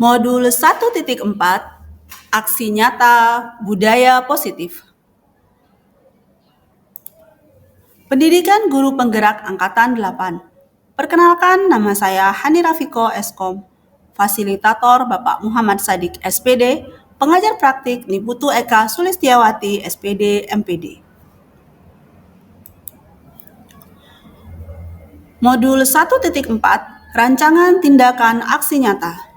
Modul 1.4 Aksi Nyata Budaya Positif. Pendidikan Guru Penggerak Angkatan 8. Perkenalkan, nama saya Hani Rafiko Eskom, Fasilitator Bapak Muhammad Sadik SPD, Pengajar Praktik Niputu Eka Sulistiawati SPD MPD. Modul 1.4 Rancangan Tindakan Aksi Nyata.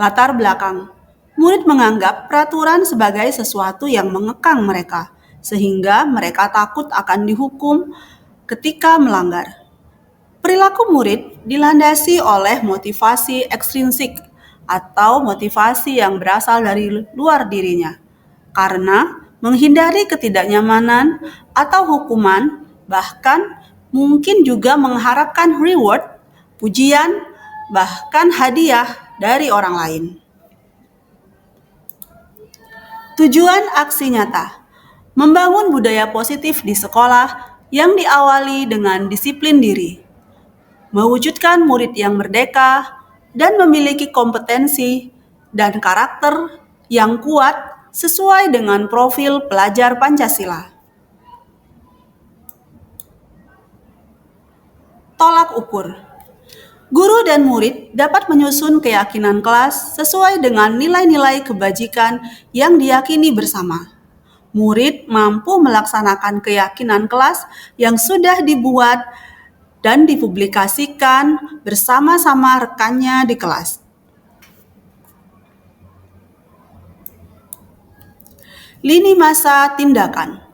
Latar belakang. Murid menganggap peraturan sebagai sesuatu yang mengekang mereka, sehingga mereka takut akan dihukum ketika melanggar. Perilaku murid dilandasi oleh motivasi ekstrinsik atau motivasi yang berasal dari luar dirinya, karena menghindari ketidaknyamanan atau hukuman, bahkan mungkin juga mengharapkan reward, pujian, bahkan hadiah dari orang lain. Tujuan aksi nyata: membangun budaya positif di sekolah yang diawali dengan disiplin diri, mewujudkan murid yang merdeka dan memiliki kompetensi dan karakter yang kuat sesuai dengan profil pelajar Pancasila. Tolak ukur. Guru dan murid dapat menyusun keyakinan kelas sesuai dengan nilai-nilai kebajikan yang diyakini bersama. Murid mampu melaksanakan keyakinan kelas yang sudah dibuat dan dipublikasikan bersama-sama rekannya di kelas. Lini masa tindakan.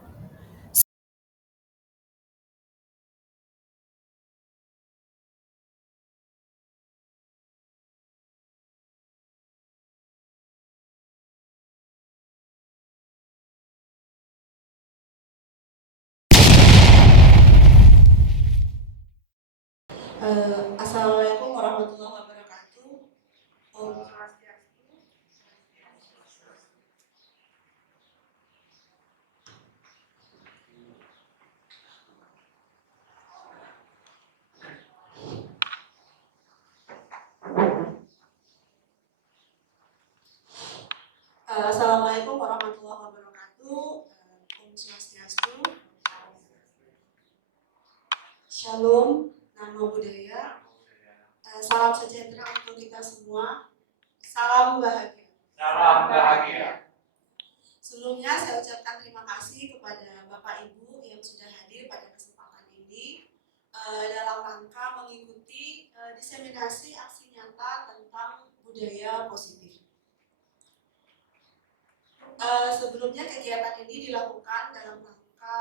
Assalamualaikum warahmatullahi wabarakatuh. Assalamualaikum warahmatullahi wabarakatuh. Om Swastiastu. Shalom, Namo Buddhaya. Salam sejahtera untuk kita semua. Salam bahagia. Salam bahagia. Sebelumnya saya ucapkan terima kasih kepada Bapak Ibu yang sudah hadir pada kesempatan ini dalam rangka mengikuti diseminasi aksi nyata tentang budaya positif. Sebelumnya kegiatan ini dilakukan dalam rangka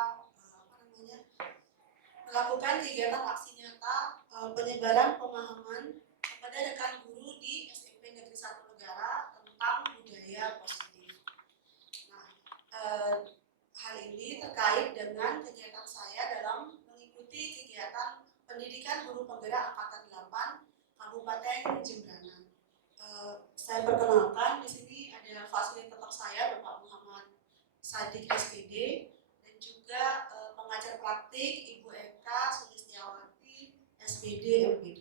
melakukan kegiatan aksi nyata penyebaran pemahaman kepada rekan guru di SMP Negeri 1 Negara tentang budaya positif. Nah, hal ini terkait dengan kegiatan saya dalam mengikuti kegiatan pendidikan guru penggerak Angkatan 8 Kabupaten Jembrana. Saya perkenalkan, di sini ada fasilitator saya Bapak Muhammad Sadik SPD dan juga pengajar praktik Ibu Eka Sulistiawati SPD MPD.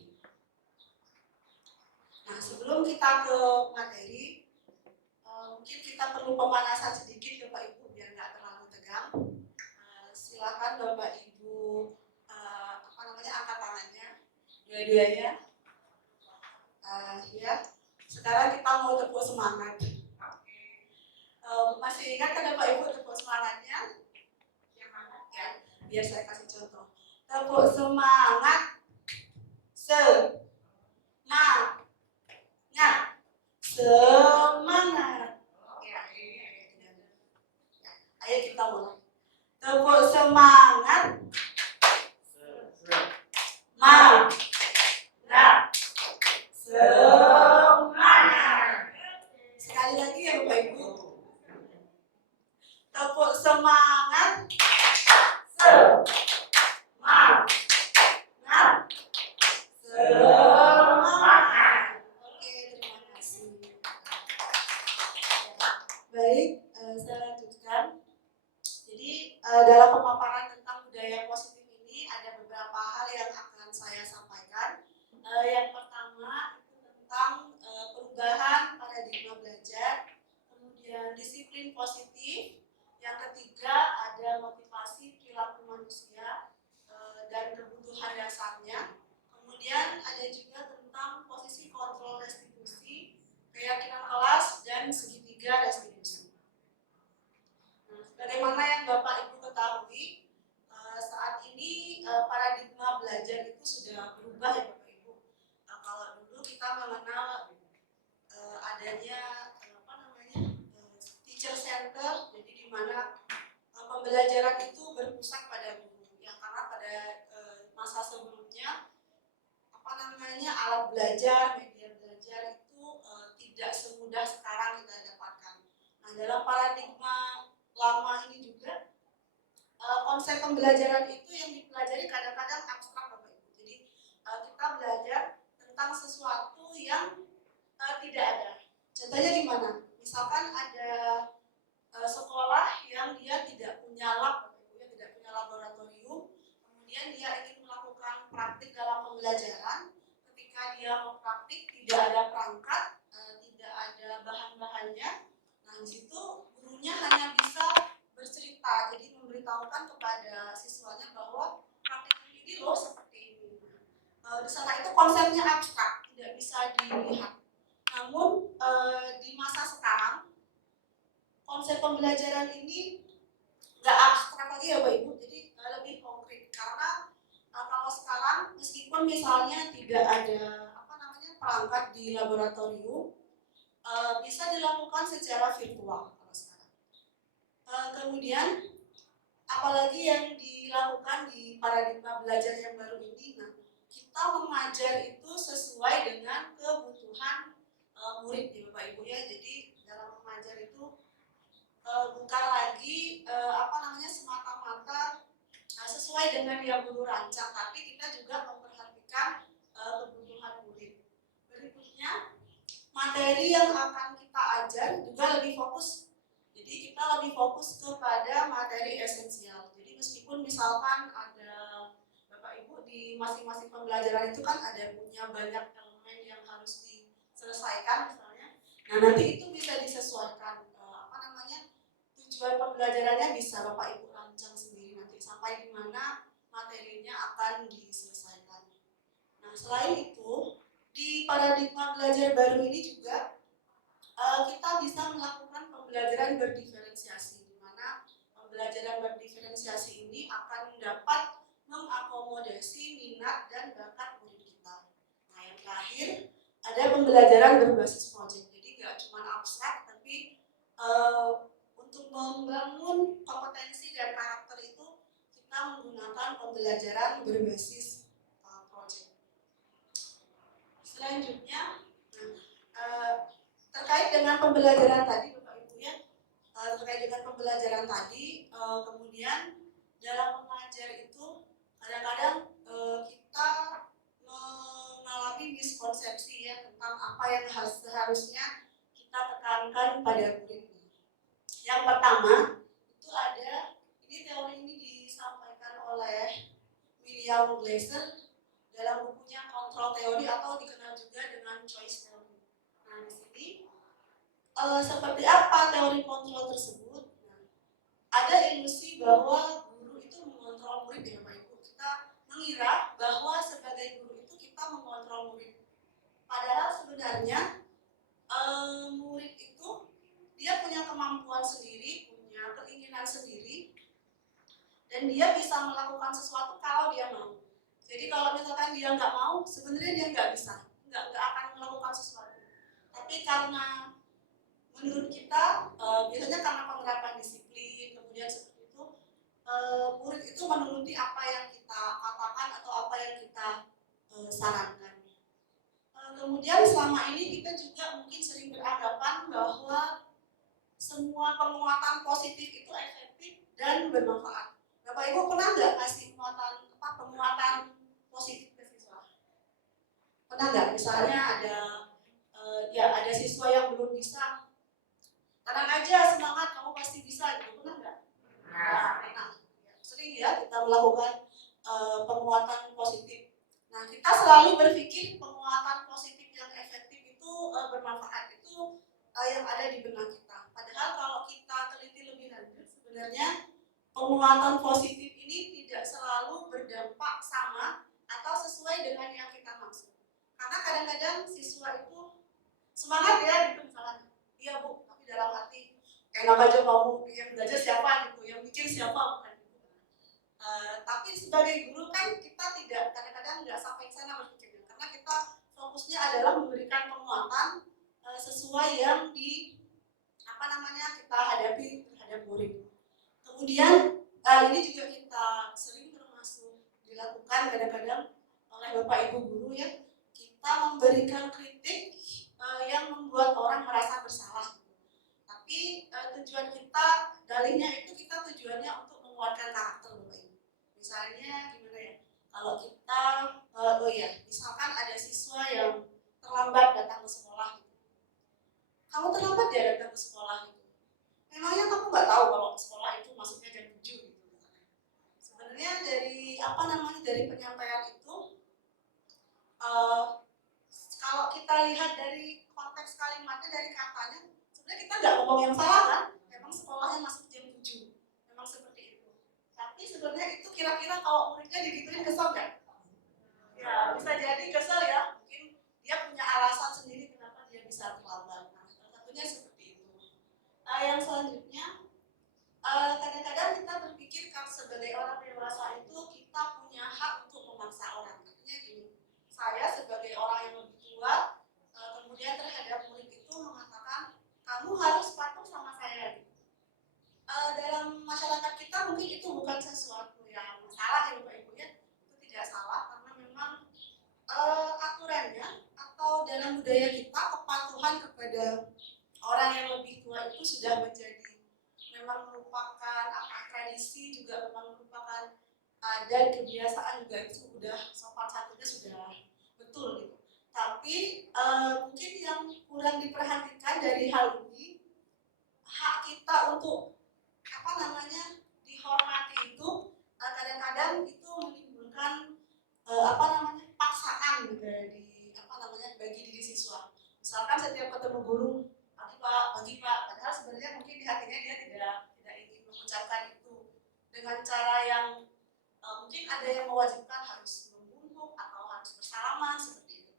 Nah, sebelum kita ke materi, mungkin kita perlu pemanasan sedikit Bapak Ibu biar nggak terlalu tegang. Silakan Bapak Ibu angkat tangannya, dua-duanya. Ya, sekarang kita mau tepuk semangat. Masih ingat kan Bapak Ibu tepuk semangatnya? Ya, biar saya kasih contoh. Tepuk semangat. Semangat. Ya, ayo kita mulai. Tepuk semangat. Semangat. Sekali lagi ya Bapak Ibu. Tepuk semangat. Semangat. Oke, terima kasih. Baik, saya lanjutkan. Jadi dalam pemaparan tentang budaya positif ini ada beberapa hal yang akan saya sampaikan. Yang pertama itu perubahan paradigma belajar, kemudian disiplin positif, yang ketiga ada motivasi perilaku manusia dan kebutuhan dasarnya, kemudian ada juga tentang posisi kontrol restitusi, keyakinan kelas, dan segitiga restitusi. Nah, sebagaimana yang Bapak Ibu ketahui, saat ini paradigma belajar itu sudah berubah ya Bapak Ibu. Kalau dulu kita mengenal adanya teacher center, jadi di mana pembelajaran itu berpusat pada guru. Yang karena pada masa sebelumnya alat belajar, media belajar itu tidak semudah sekarang kita dapatkan. Nah, dalam paradigma lama ini juga konsep pembelajaran itu yang dipelajari kadang-kadang abstrak Bapak Ibu. Jadi kita belajar tentang sesuatu yang tidak ada. Contohnya gimana? Misalkan ada sekolah yang dia tidak punya lab, Bapak Ibu, ya, tidak punya laboratorium, kemudian dia ingin melakukan praktik dalam pembelajaran. Ketika dia mau praktik tidak ada perangkat, tidak ada bahan-bahannya. Nah, di situ gurunya hanya bisa bercerita, jadi memberitahukan kepada siswanya bahwa praktik ini loh seperti ini. Di sana itu konsepnya abstrak, tidak bisa dilihat. Namun di masa sekarang konsep pembelajaran ini nggak abstrak lagi ya Bapak Ibu, jadi lebih konkret. Karena kalau sekarang meskipun misalnya tidak ada perangkat di laboratorium, bisa dilakukan secara virtual kalau sekarang. Kemudian apalagi yang dilakukan di paradigma belajar yang baru ini, nah, kita mengajar itu sesuai dengan kebutuhan murid ya Bapak Ibu ya. Jadi dalam mengajar itu bukan lagi semata-mata sesuai dengan yang guru rancang, tapi kita juga memperhatikan kebutuhan murid. Berikutnya, materi yang akan kita ajar juga lebih fokus. Jadi kita lebih fokus kepada materi esensial. Jadi meskipun misalkan ada Bapak Ibu di masing-masing pembelajaran itu kan ada punya banyak elemen yang harus diselesaikan misalnya. Nah, nanti itu bisa disesuaikan tujuan pembelajarannya bisa Bapak Ibu rancang sendiri nanti sampai di mana materinya akan diselesaikan. Nah, selain itu di paradigma belajar baru ini juga kita bisa melakukan pembelajaran berdiferensiasi, di mana pembelajaran berdiferensiasi ini akan dapat mengakomodasi minat dan bakat murid kita. Nah, yang terakhir ada pembelajaran berbasis proyek, jadi nggak cuma abstrak, tapi untuk membangun kompetensi dan karakter itu kita menggunakan pembelajaran berbasis proyek. Selanjutnya, terkait dengan pembelajaran tadi Bapak Ibu ya, kemudian dalam mengajar itu kadang-kadang kita mengalami miskonsepsi ya tentang apa yang seharusnya kita tekankan pada murid. Yang pertama itu ada, ini teori ini disampaikan oleh William Glasser dalam bukunya Kontrol Teori atau dikenal juga dengan Choice Theory. Nah, di sini seperti apa teori kontrol tersebut? Nah, ada ilusi bahwa guru itu mengontrol murid ya Bapak Ibu. Kita mengira bahwa sebagai guru itu kita mengontrol murid. Padahal sebenarnya murid itu dia punya kemampuan sendiri, punya keinginan sendiri, dan dia bisa melakukan sesuatu kalau dia mau. Jadi kalau misalkan dia nggak mau, sebenarnya dia nggak bisa, nggak akan melakukan sesuatu. Tapi karena menurut kita, biasanya karena penerapan disiplin, kemudian seperti itu, murid itu menuruti apa yang kita katakan atau apa yang kita sarankan. Kemudian selama ini kita juga mungkin sering beranggapan bahwa semua penguatan positif itu efektif dan bermanfaat. Bapak Ibu pernah nggak kasih penguatan positif ke siswa? Pernah nggak? Misalnya ada siswa yang belum bisa, tenang aja, semangat, kamu pasti bisa, gitu. Pernah nggak? Nah, sering ya kita melakukan penguatan positif. Nah, kita selalu berpikir penguatan positif yang efektif itu bermanfaat itu yang ada di benak kita. Padahal kalau kita teliti lebih lanjut, sebenarnya penguatan positif ini tidak selalu berdampak sama atau sesuai dengan yang kita maksud. Karena kadang-kadang siswa itu semangat ya gitu misalnya, iya Bu, tapi dalam hati enak aja kamu, yang belajar siapa gitu, yang bikin siapa, bukan gitu. Tapi sebagai guru kan kita tidak, kadang-kadang nggak sampai ke sana berpikirnya, karena kita fokusnya adalah memberikan penguatan sesuai yang kita hadapi terhadap murid. Kemudian ini juga kita sering termasuk dilakukan kadang-kadang oleh Bapak Ibu guru ya, kita memberikan kritik yang membuat orang merasa bersalah. Tapi tujuan kita, dalihnya itu kita tujuannya untuk menguatkan karakter Bapak Ibu. Misalnya gimana ya? Kalau kita, misalkan ada siswa yang terlambat datang ke sekolah. Kamu terlambat ya datang ke sekolah gitu. Memangnya kamu nggak tahu kalau sekolah itu masuknya jam 7 gitu. Sebenarnya dari penyampaian itu, kalau kita lihat dari konteks kalimatnya, dari katanya, sebenarnya kita nggak ngomong yang salah kan? Memang sekolahnya masuk jam 7, memang seperti itu. Tapi sebenarnya itu kira-kira kalau muridnya digituin kesel nggak? Ya bisa jadi kesel ya. Mungkin dia punya alasan sendiri kenapa dia bisa terlambat. Nah, salah satunya seperti itu. Yang selanjutnya, kadang-kadang kita berpikir kan sebagai orang dewasa itu kita punya hak untuk memaksa orang. Artinya gini, saya sebagai orang yang lebih tua, kemudian terhadap murid itu mengatakan kamu harus patuh sama saya. Dalam masyarakat kita mungkin itu bukan sesuatu yang salah ya Bapak Ibu ya, itu tidak salah karena memang aturannya atau dalam budaya kita kepatuhan kepada orang yang lebih tua itu sudah menjadi memang merupakan tradisi, juga memang merupakan adat kebiasaan, juga itu sudah sopan santunnya sudah betul gitu. Tapi mungkin yang kurang diperhatikan dari hal ini, hak kita untuk dihormati itu kadang-kadang itu menimbulkan paksaan bagi diri siswa. Misalkan setiap ketemu guru, pagi Pak, padahal sebenarnya mungkin di hatinya dia tidak ingin mengucapkan itu dengan cara yang mungkin ada yang mewajibkan harus membungkuk atau harus bersalaman seperti itu.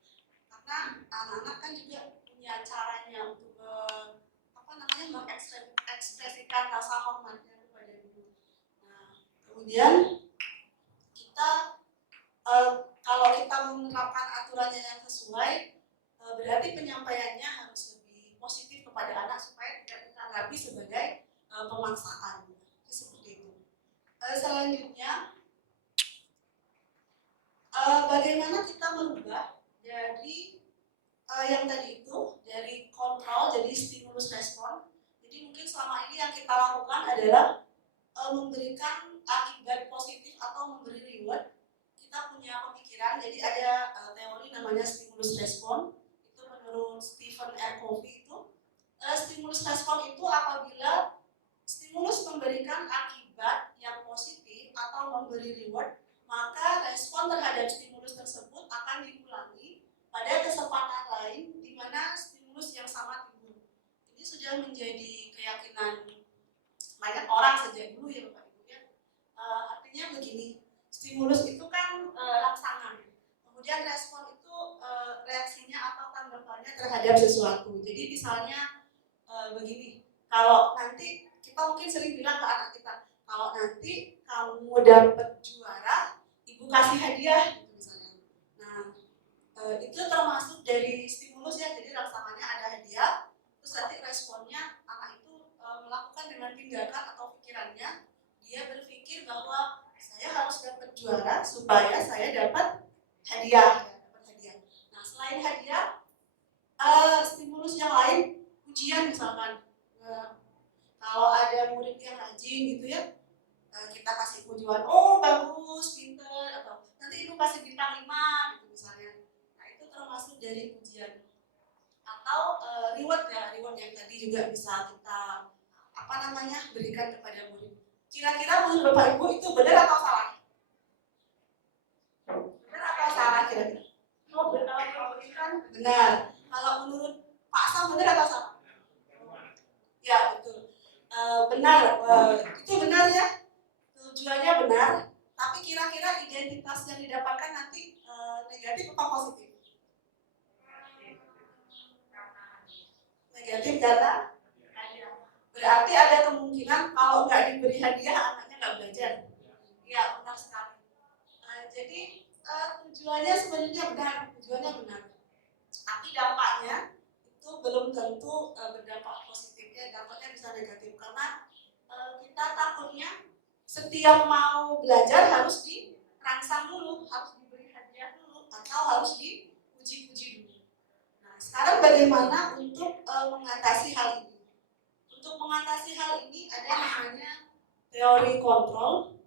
Karena anak-anak kan juga punya caranya untuk mengekspresikan rasa hormatnya kepada guru. Nah, kemudian kita kalau kita menerapkan aturannya yang sesuai, berarti penyampaiannya harus lebih positif kepada anak supaya tidak ditanggapi sebagai pemaksaan. Seperti itu. Selanjutnya, bagaimana kita merubah dari yang tadi itu, dari kontrol jadi stimulus respon. Jadi mungkin selama ini yang kita lakukan adalah memberikan akibat positif atau memberi reward. Kita punya pemikiran, jadi ada teori namanya stimulus respon. Itu menurut Stephen R. Covey itu, stimulus respon itu apabila stimulus memberikan akibat yang positif atau memberi reward, maka respon terhadap stimulus tersebut akan diulangi pada kesempatan lain di mana stimulus yang sama timbul. Ini sudah menjadi keyakinan banyak orang sejak dulu ya Bapak Ibu ya. Artinya begini, stimulus itu kan rangsangan, kemudian respon itu reaksinya atau tanggapannya terhadap sesuatu. Jadi misalnya begini, kalau nanti kita mungkin sering bilang ke anak kita, kalau nanti kamu dapat juara, ibu kasih hadiah gitu misalnya. Nah, itu termasuk dari stimulus ya, jadi rangsangannya ada hadiah, terus nanti responnya anak itu melakukan dengan tindakan atau pikirannya, dia berpikir bahwa saya harus dapat juara supaya saya dapat hadiah. Nah, selain hadiah, stimulus yang lain, ujian misalkan. Kalau ada murid yang rajin gitu ya, kita kasih pujian, oh bagus, pinter, atau nanti ibu kasih bintang 5 gitu misalnya. Nah, itu termasuk dari pujian. Atau reward ya, reward yang tadi juga bisa kita berikan kepada murid. Kira-kira menurut Bapak Ibu itu benar atau salah? Benar atau salah kira-kira? Oh benar. Benar. Kalau menurut benar, itu benar ya, tujuannya benar, tapi kira-kira identitas yang didapatkan nanti negatif atau positif? Negatif karena berarti ada kemungkinan kalau nggak diberi hadiah anaknya nggak belajar. Iya, benar sekali. Jadi tujuannya sebenarnya benar, tapi dampaknya itu belum tentu berdampak positifnya, dampaknya bisa negatif karena kita takutnya setiap mau belajar harus dirangsang dulu, harus diberi hadiah dulu, atau harus dipuji-puji dulu. Nah, sekarang bagaimana untuk mengatasi hal ini? Untuk mengatasi hal ini ada namanya teori kontrol.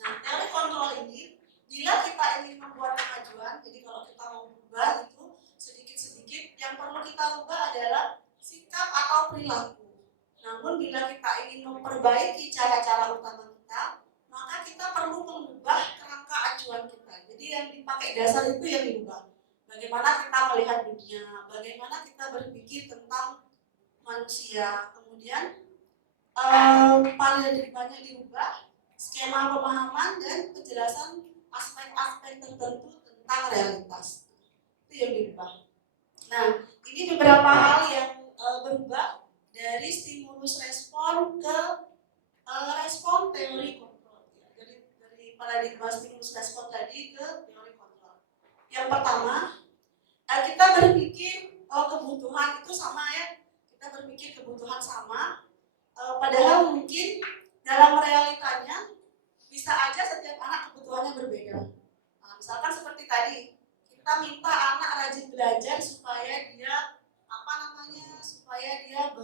Nah, teori kontrol ini, bila kita ingin membuat kemajuan, jadi kalau kita mau berubah itu sedikit-sedikit, yang perlu kita ubah adalah sikap atau perilaku. Namun bila kita ingin memperbaiki cara-cara utama kita, maka kita perlu mengubah kerangka acuan kita. Jadi yang dipakai dasar itu yang diubah. Bagaimana kita melihat dunia, bagaimana kita berpikir tentang manusia, kemudian paradigmanya diubah, skema pemahaman dan penjelasan aspek-aspek tertentu tentang realitas. Itu yang diubah. Nah, ini beberapa hal yang berubah dari stimulus respon ke respon teori kontrol. Jadi dari paradigma stimulus respon tadi ke teori kontrol. Yang pertama, kita berpikir kebutuhan itu sama ya. Kita berpikir kebutuhan sama, padahal mungkin dalam realitanya bisa aja setiap anak kebutuhannya berbeda. Nah, misalkan seperti tadi, kita minta anak rajin belajar supaya dia supaya dia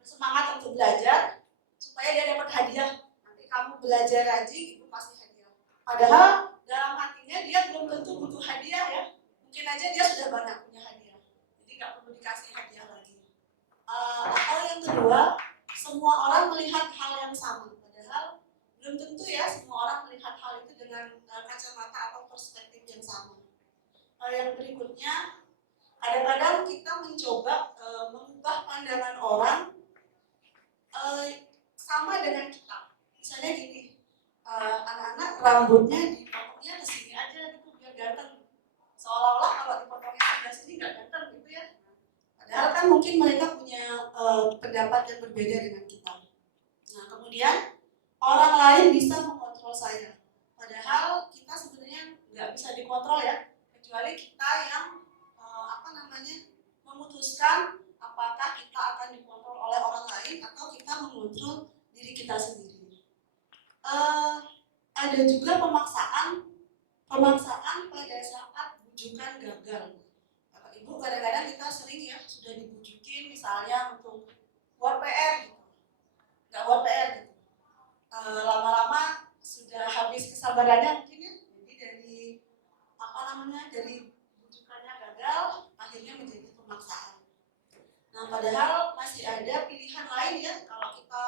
bersemangat untuk belajar, supaya dia dapat hadiah. Nanti kamu belajar rajin itu pasti hadiah. Padahal dalam hatinya dia belum tentu butuh hadiah ya. Mungkin aja dia sudah banyak punya hadiah, jadi nggak perlu dikasih hadiah lagi. Atau yang kedua, semua orang melihat hal yang sama, padahal belum tentu ya semua orang melihat hal itu dengan kacamata atau perspektif yang sama. Yang berikutnya, kadang-kadang kita mencoba mengubah pandangan orang sama dengan kita. Misalnya gini, anak-anak rambutnya dipotongnya ke sini aja gitu biar ganteng. Seolah-olah kalau dipotongnya sebelah sini nggak ganteng gitu ya. Padahal kan mungkin mereka punya pendapat yang berbeda dengan kita. Nah, kemudian orang lain bisa mengontrol saya. Padahal kita sebenarnya nggak bisa dikontrol ya, kecuali kita yang memutuskan apakah kita akan dikontrol oleh orang lain atau kita mengontrol diri kita sendiri. Ada juga pemaksaan pada saat bujukan gagal. Bapak Ibu, kadang-kadang kita sering ya sudah dibujukin misalnya untuk buat PR gitu, nggak buat PR gitu. Lama-lama sudah habis kesabarannya mungkin ya, jadi dari bujukannya gagal akhirnya menjadi pemaksaan. Nah, padahal masih ada pilihan lain ya kalau kita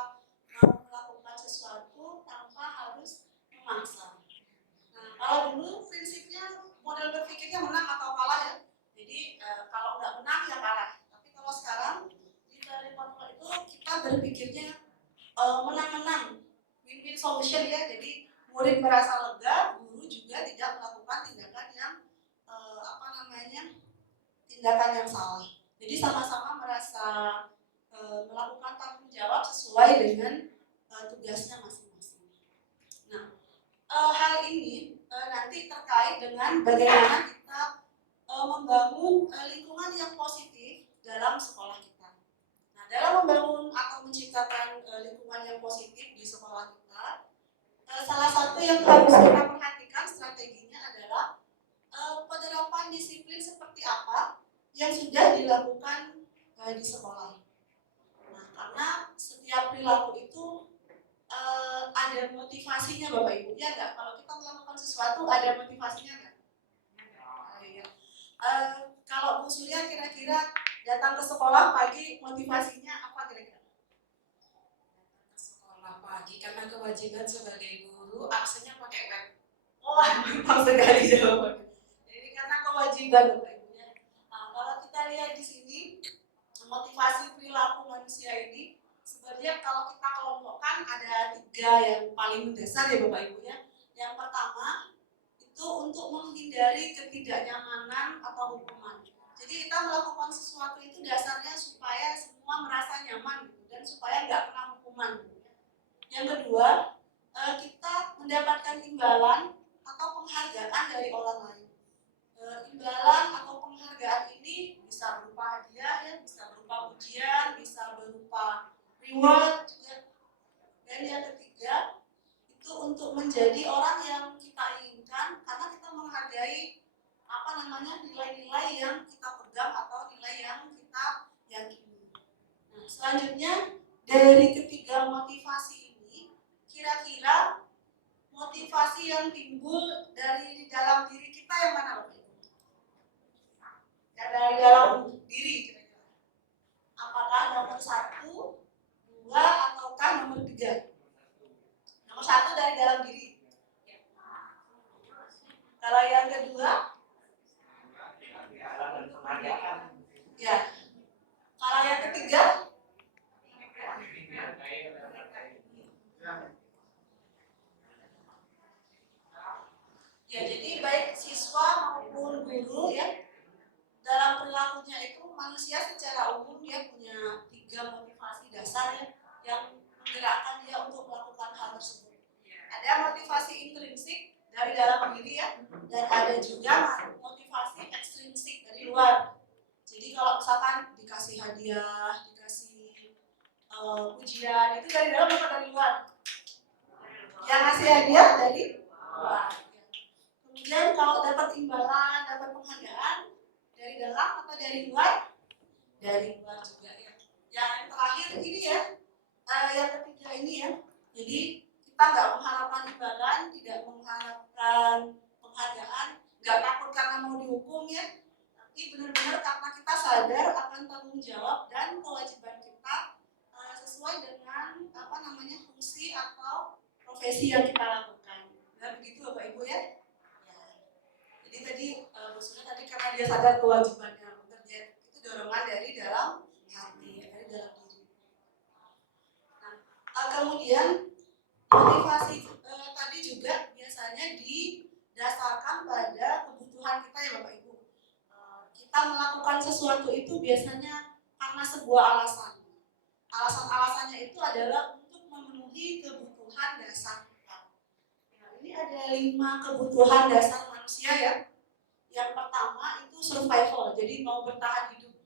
mau melakukan sesuatu tanpa harus memaksa. Nah, kalau dulu prinsipnya model berpikirnya menang atau kalah ya. Jadi kalau nggak menang ya kalah. Tapi kalau sekarang di teori kontrol itu kita berpikirnya menang-menang, win-win solution ya. Jadi murid merasa lega, guru juga tidak melakukan tindakan yang tindakan yang salah. Jadi sama-sama merasa melakukan tanggung jawab sesuai dengan tugasnya masing-masing. Nah, hal ini nanti terkait dengan bagaimana kita membangun lingkungan yang positif dalam sekolah kita. Nah, dalam membangun atau menciptakan lingkungan yang positif di sekolah kita, salah satu yang harus kita perhatikan strateginya adalah penerapan disiplin seperti apa yang sudah dilakukan di sekolah. Nah, karena setiap perilaku itu ada motivasinya Bapak Ibu, ya nggak? Kalau kita melakukan sesuatu ada motivasinya nggak? Kalau Bu Surya kira-kira datang ke sekolah pagi motivasinya apa kira-kira? Datang ke sekolah pagi karena kewajiban sebagai guru absennya pakai web. Oh, mantap sekali jawabannya. Jadi karena kewajiban Bapak Ibu ya. Nah, kalau kita lihat di sini motivasi perilaku manusia ini sebenarnya Sebetulnya kalau kita kelompokkan ada 3 yang paling mendasar ya Bapak Ibu ya. Yang pertama itu untuk menghindari ketidaknyamanan atau hukuman. Jadi kita melakukan sesuatu itu dasarnya supaya semua merasa nyaman gitu, dan supaya nggak kena hukuman. Yang kedua, kita mendapatkan imbalan atau penghargaan dari orang lain. Imbalan atau penghargaan ini bisa berupa hadiah, ya, bisa berupa ujian, bisa berupa reward juga. Dan yang ketiga, itu untuk menjadi orang yang kita inginkan karena kita menghargai nilai-nilai yang kita pegang atau nilai yang kita yakini. Nah, selanjutnya dari ketiga motivasi ini, kira-kira motivasi yang timbul dari dalam diri kita yang mana Bapak Ibu? Ya, dari dalam diri kira-kira. Apakah nomor 1, 2, ataukah nomor 3? Nomor 1 dari dalam diri. Kalau yang kedua, ya. Kalau yang ketiga, ya jadi baik siswa maupun guru ya, dalam perilakunya itu manusia secara umum dia punya 3 motivasi dasar ya, yang menggerakkan dia untuk melakukan hal tersebut. Ada motivasi intrinsik dari dalam diri ya, dan ada juga motivasi ekstrinsik dari luar. Jadi kalau misalkan dikasih hadiah, dikasih ujian, itu dari dalam atau dari luar? Yang ngasih hadiah dari luar. Kemudian kalau dapat imbalan, dapat penghargaan, dari dalam atau dari luar? Dari luar juga ya. Yang terakhir ini ya, yang ketiga ini ya. Jadi kita nggak mengharapkan imbalan, tidak mengharapkan penghargaan, nggak takut karena mau dihukum ya. Tapi benar-benar karena kita sadar akan tanggung jawab dan kewajiban kita sesuai dengan fungsi atau profesi yang kita lakukan. Nah, begitu Bapak Ibu ya. Jadi tadi maksudnya tadi karena dia sadar kewajibannya bekerja, itu dorongan dari dalam hati, dari dalam diri. Nah, kemudian motivasi tadi juga biasanya didasarkan pada kebutuhan kita ya Bapak Ibu. Kita melakukan sesuatu itu biasanya karena sebuah alasan. Alasan-alasannya itu adalah untuk memenuhi kebutuhan dasar kita. Nah, ini ada 5 kebutuhan dasar manusia ya. Yang pertama itu survival, jadi mau bertahan hidup.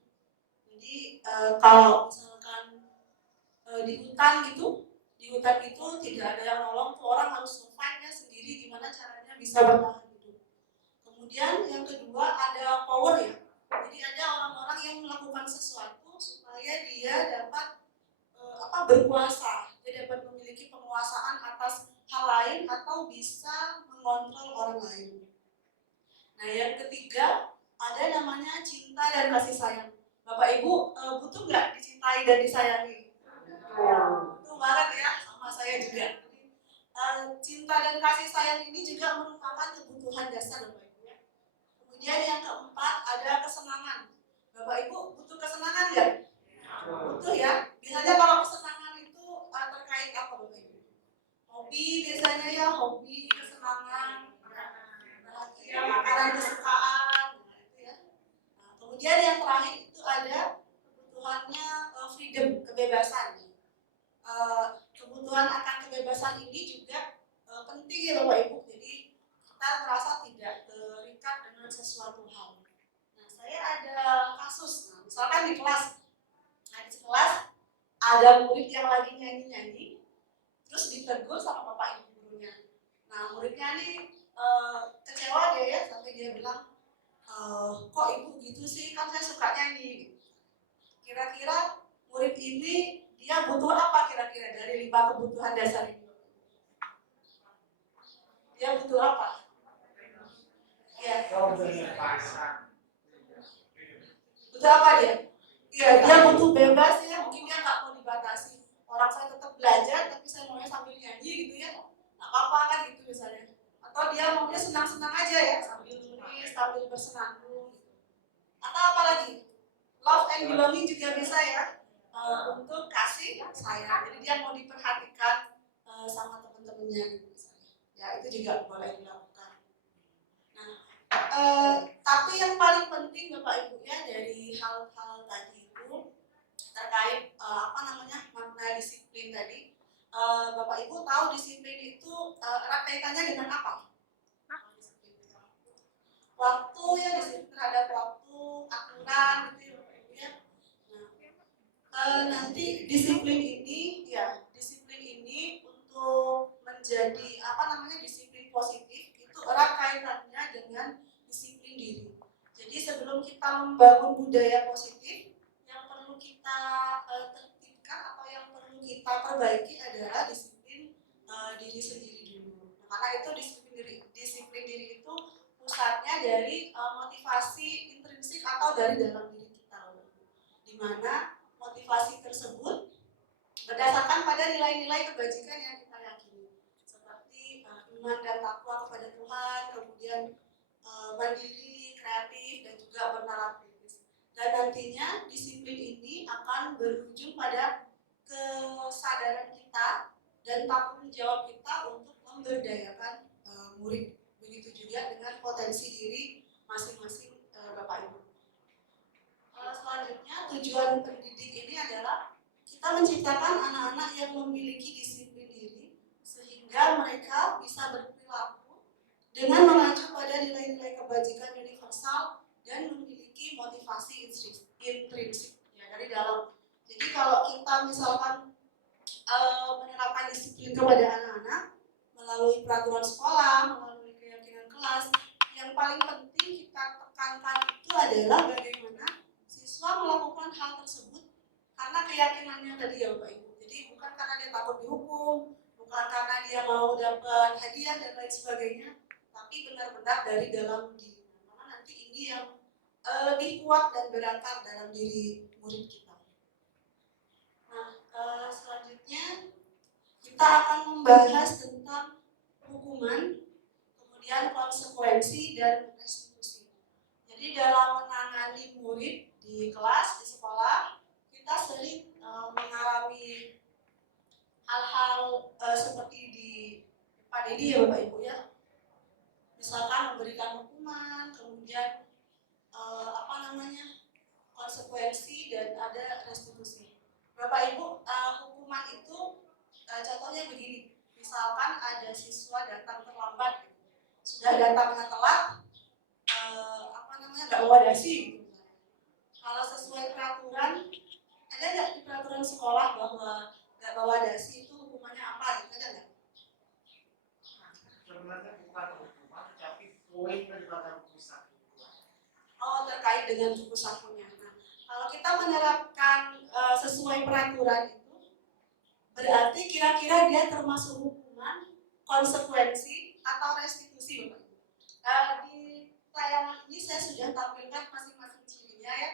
Jadi kalau misalkan di hutan itu tidak ada yang nolong, tuh orang harus survive-nya sendiri gimana caranya bisa bertahan hidup. Kemudian yang kedua ada power ya. Jadi ada orang-orang yang melakukan sesuatu supaya dia dapat berkuasa, dia dapat memiliki penguasaan atas hal lain atau bisa mengontrol orang lain. Nah, yang ketiga ada namanya cinta dan kasih sayang. Bapak Ibu butuh nggak dicintai dan disayangi? Butuh banget ya, sama saya juga. Cinta dan kasih sayang ini juga merupakan kebutuhan dasar Bapak Ibu. Kemudian yang keempat ada kesenangan. Bapak Ibu butuh kesenangan nggak? Butuh ya. Biasanya kalau kesenangan itu terkait apa Bapak Ibu? Hobi biasanya ya, hobi, kesenangan, bahagia, makanan kesukaan, gitu ya. Nah, kemudian yang terakhir itu ada kebutuhannya freedom, kebebasan. Kebutuhan akan kebebasan ini juga penting ya Bapak Ibu. Jadi kita merasa tidak terikat dengan sesuatu hal. Nah, saya ada kasus. Nah, misalkan di kelas ada murid yang lagi nyanyi-nyanyi, terus ditegur sama bapak ibu gurunya. Nah, muridnya nih kecewa dia ya, sampai dia bilang, kok ibu gitu sih, kan saya suka nyanyi. Kira-kira murid ini dia butuh apa kira-kira dari 5 kebutuhan dasar ini? Dia butuh apa? Ya. Butuh apa dia? Iya, dia butuh bebas ya, mungkin dia nggak mau dibatasi. Orang saya tetap belajar, tapi saya maunya sambil nyanyi gitu ya, nggak apa-apa kan gitu misalnya. Atau dia maunya senang-senang aja ya, sambil nulis, sambil bersenandung. Atau apa lagi? Love and belonging juga bisa ya. untuk kasih sayang. Jadi dia mau diperhatikan sama teman-temannya gitu misalnya. Ya itu juga boleh dilakukan. Nah, tapi yang paling penting Bapak Ibu ya dari hal-hal tadi itu terkait makna disiplin tadi. Bapak Ibu tahu disiplin itu erat kaitannya dengan apa? Waktu ya, disiplin terhadap waktu, aturan gitu ya Bapak Ibu ya. Nanti disiplin ini untuk menjadi disiplin positif itu erat kaitannya dengan disiplin diri. Jadi sebelum kita membangun budaya positif, yang perlu kita tertibkan atau yang perlu kita perbaiki adalah disiplin diri sendiri dulu. Nah, karena itu disiplin diri itu pusatnya dari motivasi intrinsik atau dari dalam diri kita, di mana motivasi tersebut berdasarkan pada nilai-nilai kebajikan yang kita yakini, seperti iman dan takwa kepada Tuhan, kemudian mandiri, kreatif, dan juga bernalar kritis. Dan nantinya disiplin ini akan berujung pada kesadaran kita dan tanggung jawab kita untuk memberdayakan murid. Begitu juga dengan potensi diri masing-masing Bapak Ibu. Selanjutnya tujuan pendidik ini adalah kita menciptakan anak-anak yang memiliki disiplin diri sehingga mereka bisa berperilaku dengan mengacu pada nilai-nilai kebajikan universal dan memiliki motivasi intrinsik ya, dari dalam. Jadi kalau kita misalkan menerapkan disiplin kepada anak-anak melalui peraturan sekolah, melalui keyakinan kelas, yang paling penting kita tekankan itu adalah bagaimana siswa melakukan hal tersebut karena keyakinannya tadi ya Bapak Ibu. Jadi bukan karena dia takut dihukum, bukan karena dia mau dapat hadiah dan lain sebagainya, tapi benar-benar dari dalam diri. Karena nanti ini yang lebih kuat dan berakar dalam diri murid kita. Nah, selanjutnya kita akan membahas tentang hukuman, kemudian konsekuensi dan restitusi. Jadi dalam menangani murid di kelas, di sekolah, kita sering mengalami hal-hal seperti di depan ini ya Bapak Ibu ya. Misalkan memberikan hukuman, kemudian konsekuensi dan ada restitusi. Bapak Ibu, hukuman itu contohnya begini. Misalkan ada siswa datang terlambat, sudah datangnya telat, nggak bawa dasi. Kalau sesuai peraturan, ada nggak di peraturan sekolah bahwa nggak bawa dasi itu hukumannya apa? Gitu, ada nggak? Sebenarnya bukan hukuman, tapi poin daripada buku saku. Oh, terkait dengan buku sakunya. Nah, kalau kita menerapkan sesuai peraturan itu, berarti kira-kira dia termasuk hukuman, konsekuensi, atau restitusi, Bapak? Di tayangan ini saya sudah tampilkan masing-masing cirinya ya.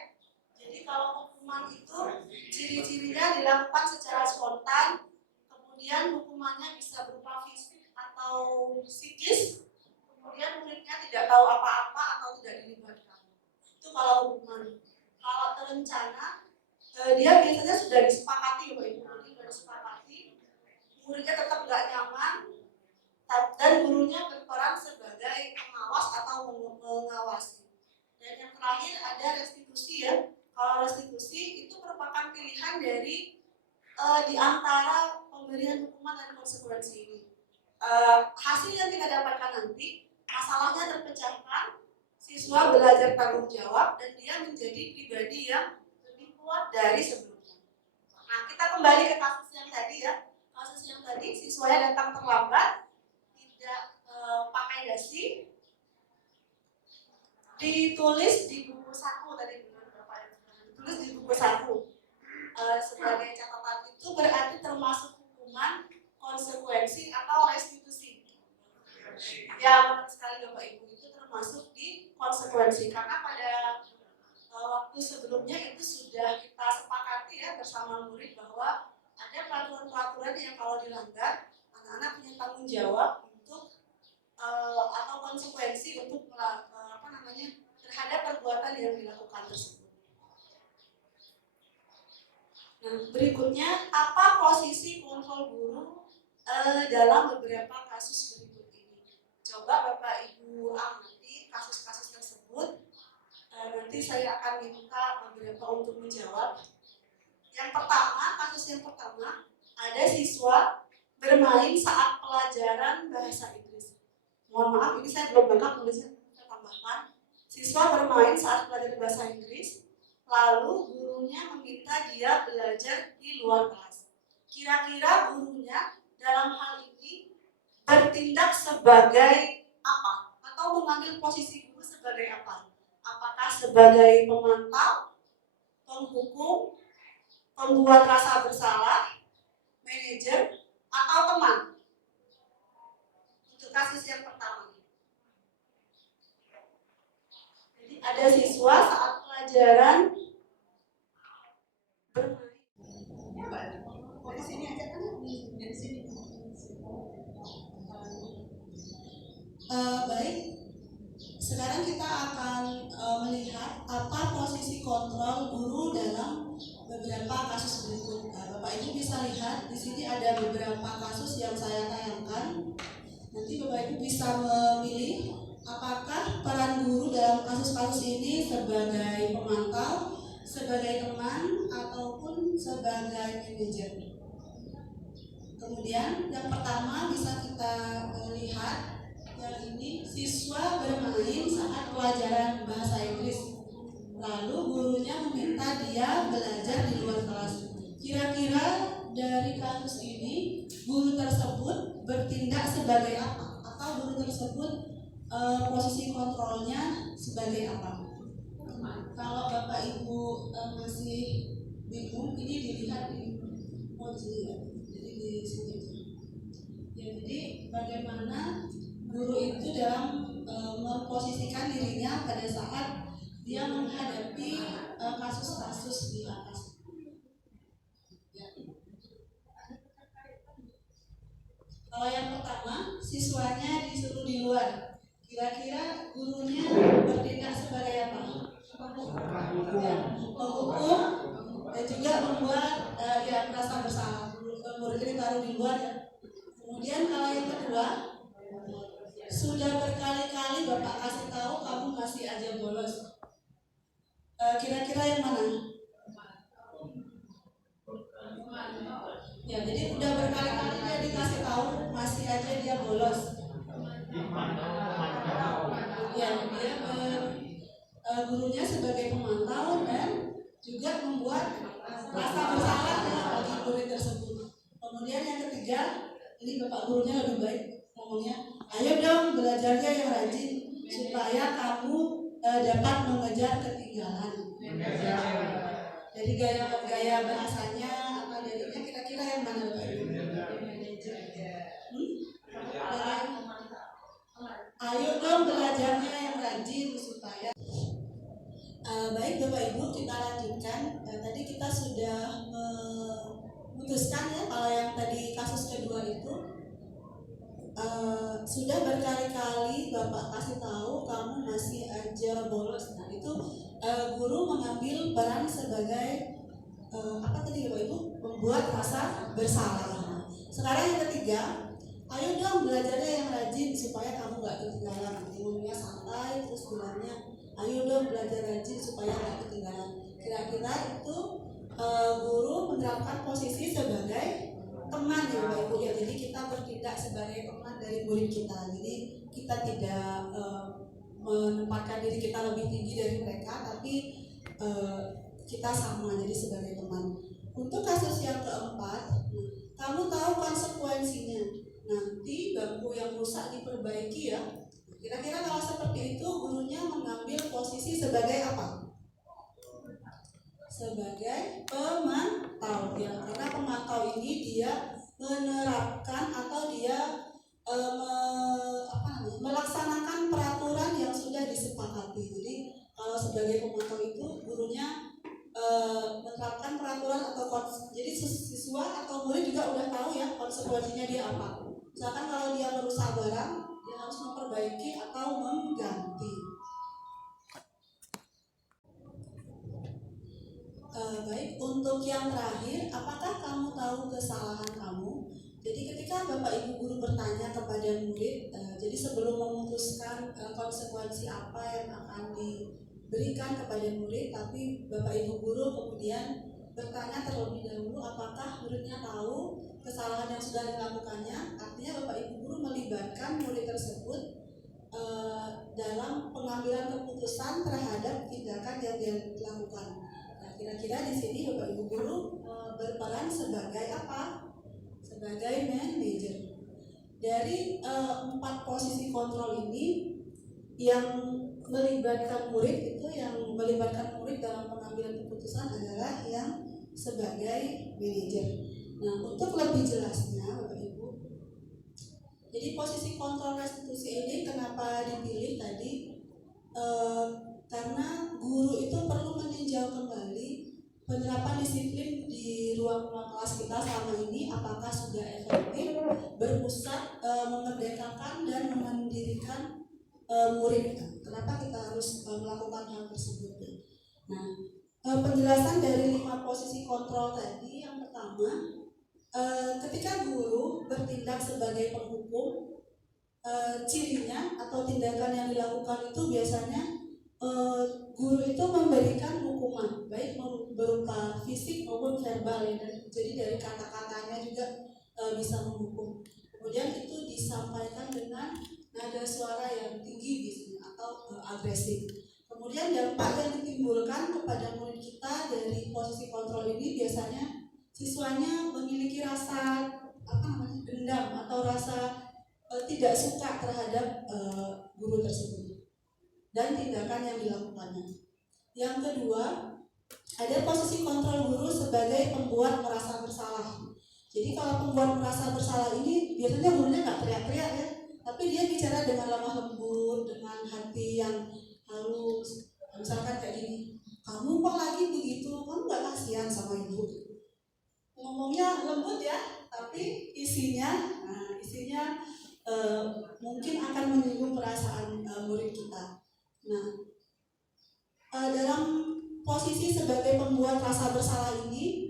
Jadi kalau hukuman itu ciri-cirinya dilakukan secara spontan, kemudian hukumannya bisa berupa fisik atau psikis, kemudian muridnya tidak tahu apa-apa atau tidak dilibatkan. Itu kalau hukuman. Kalau terencana, dia biasanya sudah disepakati, Bapak Ibu, sudah disepakati, muridnya tetap nggak nyaman, dan gurunya berperan sebagai pengawas atau mengawasi. Dan yang terakhir ada restitusi ya. Kalau restitusi itu merupakan pilihan dari di antara pemberian hukuman dan konsekuensi ini. Hasil yang kita dapatkan nanti, masalahnya terpecahkan, siswa belajar tanggung jawab dan dia menjadi pribadi yang lebih kuat dari sebelumnya. Nah, kita kembali ke kasus yang tadi ya. Kasus yang tadi siswanya datang terlambat, tidak pakai dasi, ditulis di buku saku tadi ditulis di buku saku sebagai catatan itu berarti termasuk hukuman, konsekuensi atau restitusi. Ya benar sekali Bapak Ibu, itu termasuk di konsekuensi karena pada waktu sebelumnya itu sudah kita sepakati ya bersama murid bahwa ada peraturan-peraturan yang kalau dilanggar anak-anak punya tanggung jawab untuk atau konsekuensi untuk terhadap perbuatan yang dilakukan tersebut. Nah, berikutnya apa posisi kontrol guru dalam beberapa kasus berikut ini. Coba Bapak Ibu amati kasus-kasus tersebut. Nanti saya akan minta beberapa untuk menjawab. Yang pertama, kasus yang pertama, ada siswa bermain saat pelajaran bahasa Inggris. Mohon maaf, ini saya belum lengkap tulisnya, saya tambahkan. Siswa bermain saat pelajaran bahasa Inggris, lalu gurunya meminta dia belajar di luar kelas. Kira-kira gurunya dalam hal ini bertindak sebagai apa? Atau mengambil posisi guru sebagai apa? Apakah sebagai pemantau, penghukum, pembuat rasa bersalah, manajer, atau teman? Untuk kasus yang pertama. Jadi ada siswa saat pelajaran bermain. Dari sini aja kan? Dari sini. Baik. Sekarang kita akan melihat apa posisi kontrol guru dalam beberapa kasus berikut. Bapak Ibu bisa lihat di sini ada beberapa kasus yang saya tayangkan. Nanti Bapak Ibu bisa memilih apakah peran guru dalam kasus-kasus ini sebagai pemantau, sebagai teman, ataupun sebagai manajer. Kemudian yang pertama bisa kita lihat yang ini, siswa bermain saat pelajaran bahasa Inggris, lalu gurunya meminta dia belajar di luar kelas. Kira-kira dari kasus ini guru tersebut bertindak sebagai apa? Atau guru tersebut posisi kontrolnya sebagai apa? Kalau Bapak Ibu masih bingung, ini dilihat di sini ya. Jadi di sini. Ya, jadi bagaimana guru itu dalam memposisikan dirinya pada saat dia menghadapi kasus-kasus di atas. Ya. Kalau yang pertama, siswanya disuruh di luar. Kira-kira gurunya bertindak sebagai apa? Ya, menghukum dan juga membuat merasa bersalah. Murid ini taruh di luar ya. Kemudian kalau yang kedua, sudah berkali-kali Bapak kasih tahu kamu masih aja bolos. Kira-kira yang mana? Ya, jadi udah berkali-kali dia dikasih tahu masih aja dia bolos. Ya, dia gurunya sebagai pemantau dan juga membuat rasa bersalah bagi murid tersebut. Kemudian yang ketiga, ini Bapak gurunya lebih baik ngomongnya, ayo dong belajarnya yang rajin supaya kamu dapat mengejar ketinggalan. Jadi gaya bahasanya apa jadinya kira-kira yang mana Bapak Ibu? Ayo dong belajarnya yang rajin supaya baik Bapak Ibu, kita lanjutkan. Tadi kita sudah memutuskan ya kalau yang tadi kasus kedua itu sudah berkali-kali Bapak kasih tahu kamu masih aja bolos. Nah itu guru mengambil peran sebagai apa tadi Bapak Ibu? Membuat rasa bersalah. Sekarang yang ketiga, ayo dong belajarnya yang rajin supaya kamu gak ketinggalan. Ngomongnya santai terus bilangnya, ayo dong belajar rajin supaya gak ketinggalan. Kira-kira itu guru menerapkan posisi sebagai teman ya Bapak Ibu ya. Jadi kita bertindak sebagai teman dari murid kita. Jadi kita tidak menempatkan diri kita lebih tinggi dari mereka, tapi kita sama jadi sebagai teman. Untuk kasus yang keempat, kamu tahu konsekuensinya. Nanti bangku yang rusak diperbaiki ya. Kira-kira kalau seperti itu gurunya mengambil posisi sebagai apa? Sebagai pemantau ya, karena pemantau ini dia menerapkan atau dia melaksanakan peraturan yang sudah disepakati. Jadi kalau sebagai pemantau itu gurunya menerapkan peraturan atau jadi siswa atau murid juga udah tahu ya konsekuensinya dia apa. Misalkan kalau dia merusak barang, dia harus memperbaiki atau mengganti. Baik, untuk yang terakhir, apakah kamu tahu kesalahan kamu? Jadi ketika Bapak Ibu guru bertanya kepada murid, jadi sebelum memutuskan konsekuensi apa yang akan diberikan kepada murid, tapi Bapak Ibu guru kemudian bertanya terlebih dahulu apakah muridnya tahu kesalahan yang sudah dilakukannya. Artinya Bapak Ibu guru melibatkan murid tersebut dalam pengambilan keputusan terhadap tindakan yang dia lakukan. Nah, kira-kira di sini Bapak Ibu guru berperan sebagai apa? Sebagai manajer. Dari 4 posisi kontrol ini, yang melibatkan murid dalam pengambilan keputusan adalah yang sebagai manajer. Nah, untuk lebih jelasnya Bapak Ibu, jadi posisi kontrol restitusi ini kenapa dipilih tadi? Karena guru itu perlu meninjau kembali penerapan disiplin di ruang kelas kita selama ini, apakah sudah efektif, berpusat, memerdekakan dan memandirikan murid. Kenapa kita harus melakukan hal tersebut? Nah, penjelasan dari 5 posisi kontrol tadi, yang pertama, ketika guru bertindak sebagai penghukum, cirinya atau tindakan yang dilakukan itu biasanya guru itu memberikan hukuman, baik berupa fisik maupun verbal ya. Jadi dari kata-katanya juga bisa menghukum. Kemudian itu disampaikan dengan nada suara yang tinggi biasanya atau agresif. Kemudian dampak yang ditimbulkan kepada murid kita dari posisi kontrol ini biasanya siswanya memiliki rasa dendam atau rasa tidak suka terhadap guru tersebut dan tindakan yang dilakukannya. Yang kedua, ada posisi kontrol guru sebagai pembuat merasa bersalah. Jadi kalau pembuat merasa bersalah ini biasanya gurunya nggak teriak-teriak ya, tapi dia bicara dengan lemah lembut, dengan hati yang halus. Misalkan kayak gini, kamu kok lagi begitu, kamu nggak kasihan sama ibu? Ngomongnya lembut ya, tapi isinya mungkin akan menyinggung perasaan murid kita. Nah, dalam posisi sebagai pembuat rasa bersalah ini,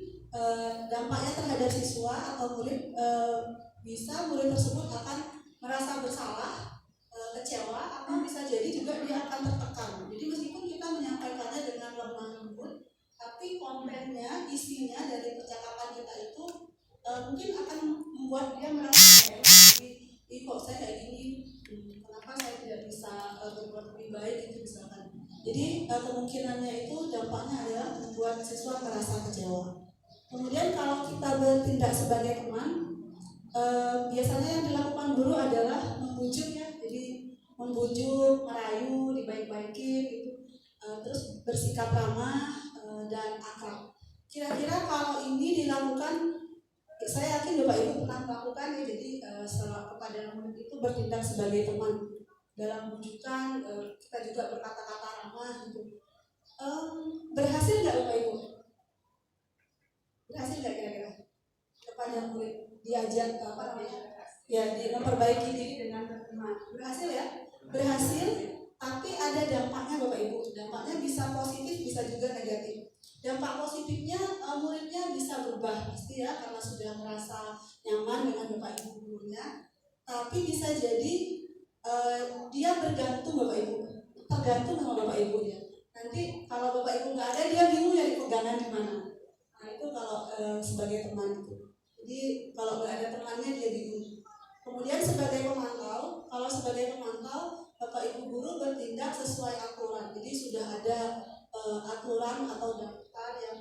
dampaknya terhadap siswa atau murid, bisa murid tersebut akan merasa bersalah, kecewa, atau bisa jadi juga dia akan tertekan. Jadi meskipun kita menyampaikannya dengan lemah lembut, tapi kontennya, isinya dari percakapan kita itu mungkin akan membuat dia merasa kok saya kayak gini, kenapa saya tidak bisa berbuat lebih baik gitu misalkan. Jadi kemungkinannya itu dampaknya adalah membuat siswa merasa kecewa. Kemudian kalau kita bertindak sebagai teman, biasanya yang dilakukan guru adalah membujuk ya, jadi membujuk, merayu, dibaik-baikin gitu, terus bersikap ramah dan akrab. Kira-kira kalau ini dilakukan, saya yakin Bapak Ibu pernah melakukan ya, jadi setelah kepada murid itu bertindak sebagai teman dalam bujukan, kita juga berkata-kata ramah gitu. Berhasil nggak Bapak Ibu? Berhasil nggak kira-kira kepada murid diajak memperbaiki diri dengan teman? Berhasil ya? Berhasil, tapi ada dampaknya Bapak Ibu. Dampaknya bisa positif, bisa juga negatif. Dampak positifnya, muridnya bisa berubah pasti ya, karena sudah merasa nyaman dengan Bapak Ibu gurunya. Tapi bisa jadi dia bergantung Bapak Ibu, tergantung sama Bapak Ibu ya. Nanti kalau Bapak Ibu nggak ada, dia bingung nyari pegangan di mana. Nah itu kalau sebagai teman itu. Jadi kalau nggak ada temannya dia bingung. Kemudian sebagai pemantau, kalau sebagai pemantau Bapak Ibu guru bertindak sesuai aturan. Jadi sudah ada aturan atau daftar yang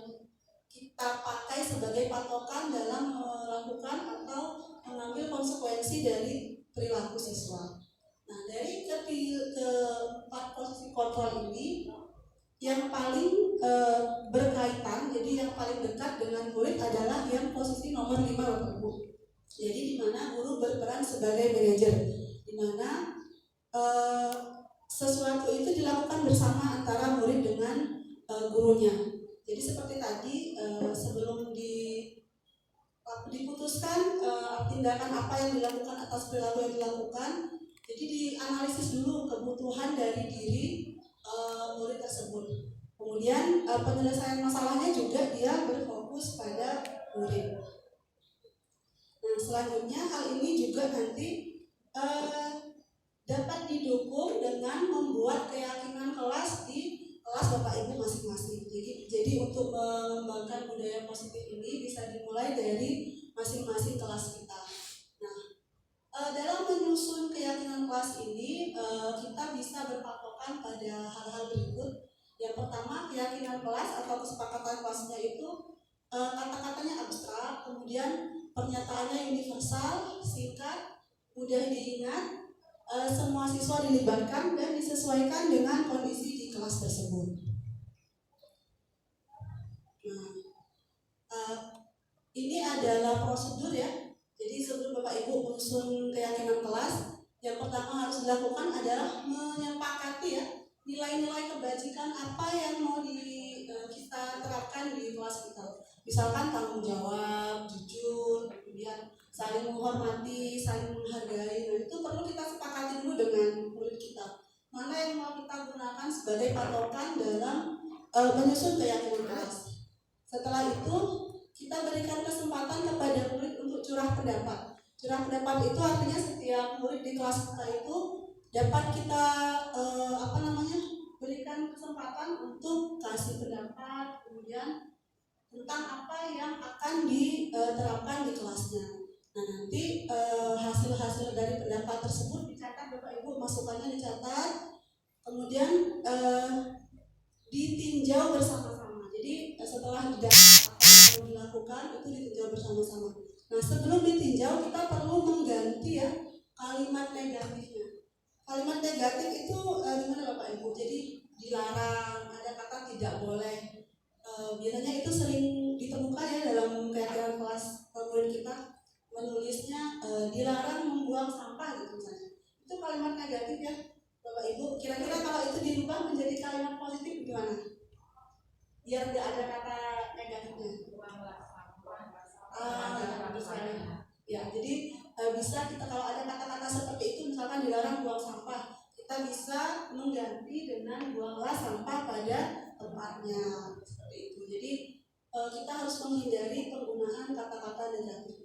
kita pakai sebagai patokan dalam melakukan atau mengambil konsekuensi dari perilaku siswa. Nah, dari keempat posisi kontrol ini, yang paling berkaitan, jadi yang paling dekat dengan murid adalah yang posisi nomor 5 Bapak Ibu. Jadi di mana guru berperan sebagai manajer, di mana sesuatu itu dilakukan bersama antara murid dengan gurunya. Jadi seperti tadi sebelum diputuskan tindakan apa yang dilakukan atas perilaku yang dilakukan, jadi dianalisis dulu kebutuhan dari diri murid tersebut. Kemudian penyelesaian masalahnya juga dia berfokus pada murid. Nah, selanjutnya hal ini juga nanti dapat didukung dengan membuat keyakinan kelas di kelas Bapak Ibu masing-masing. Jadi untuk mengembangkan budaya positif ini bisa dimulai dari masing-masing kelas kita. Nah, dalam menyusun keyakinan kelas ini kita bisa berpatokan pada hal-hal berikut. Yang pertama, keyakinan kelas atau kesepakatan kelasnya itu kata-katanya abstrak, kemudian pernyataannya universal, singkat, mudah diingat, semua siswa dilibatkan dan disesuaikan dengan kondisi di kelas tersebut. Nah, ini adalah prosedur ya. Jadi sebelum Bapak Ibu menyusun keyakinan kelas, yang pertama harus dilakukan adalah menyepakati ya nilai-nilai kebajikan apa yang mau kita terapkan di kelas kita. Misalkan tanggung jawab, jujur, kemudian saling menghormati, saling menghargai. Nah, itu perlu kita sepakati dulu dengan murid kita. Mana yang mau kita gunakan sebagai patokan dalam menyusun keyakinan kelas. Setelah itu kita berikan kesempatan kepada murid untuk curah pendapat. Curah pendapat itu artinya setiap murid di kelas kita itu dapat kita berikan kesempatan untuk kasih pendapat, kemudian tentang apa yang akan diterapkan di kelasnya. Nah, nanti hasil-hasil dari pendapat tersebut dicatat, Bapak Ibu masukannya dicatat, kemudian ditinjau bersama-sama. Jadi setelah yang dilakukan itu ditinjau bersama-sama. Nah, sebelum ditinjau kita perlu mengganti ya kalimat negatifnya. Kalimat negatif itu gimana Bapak Ibu? Jadi dilarang, ada kata tidak boleh. Biasanya itu sering ditemukan ya dalam keyakinan kelas murid kita, menulisnya dilarang membuang sampah gitu misalnya. Itu kalimat negatif ya Bapak Ibu. Kira-kira kalau itu dirubah menjadi kalimat positif gimana? Biar tidak ada kata negatifnya. Ya, jadi bisa kita kalau ada kata-kata seperti itu, misalkan dilarang buang sampah, kita bisa mengganti dengan buanglah sampah pada tempatnya seperti itu. Jadi kita harus menghindari penggunaan kata-kata negatif.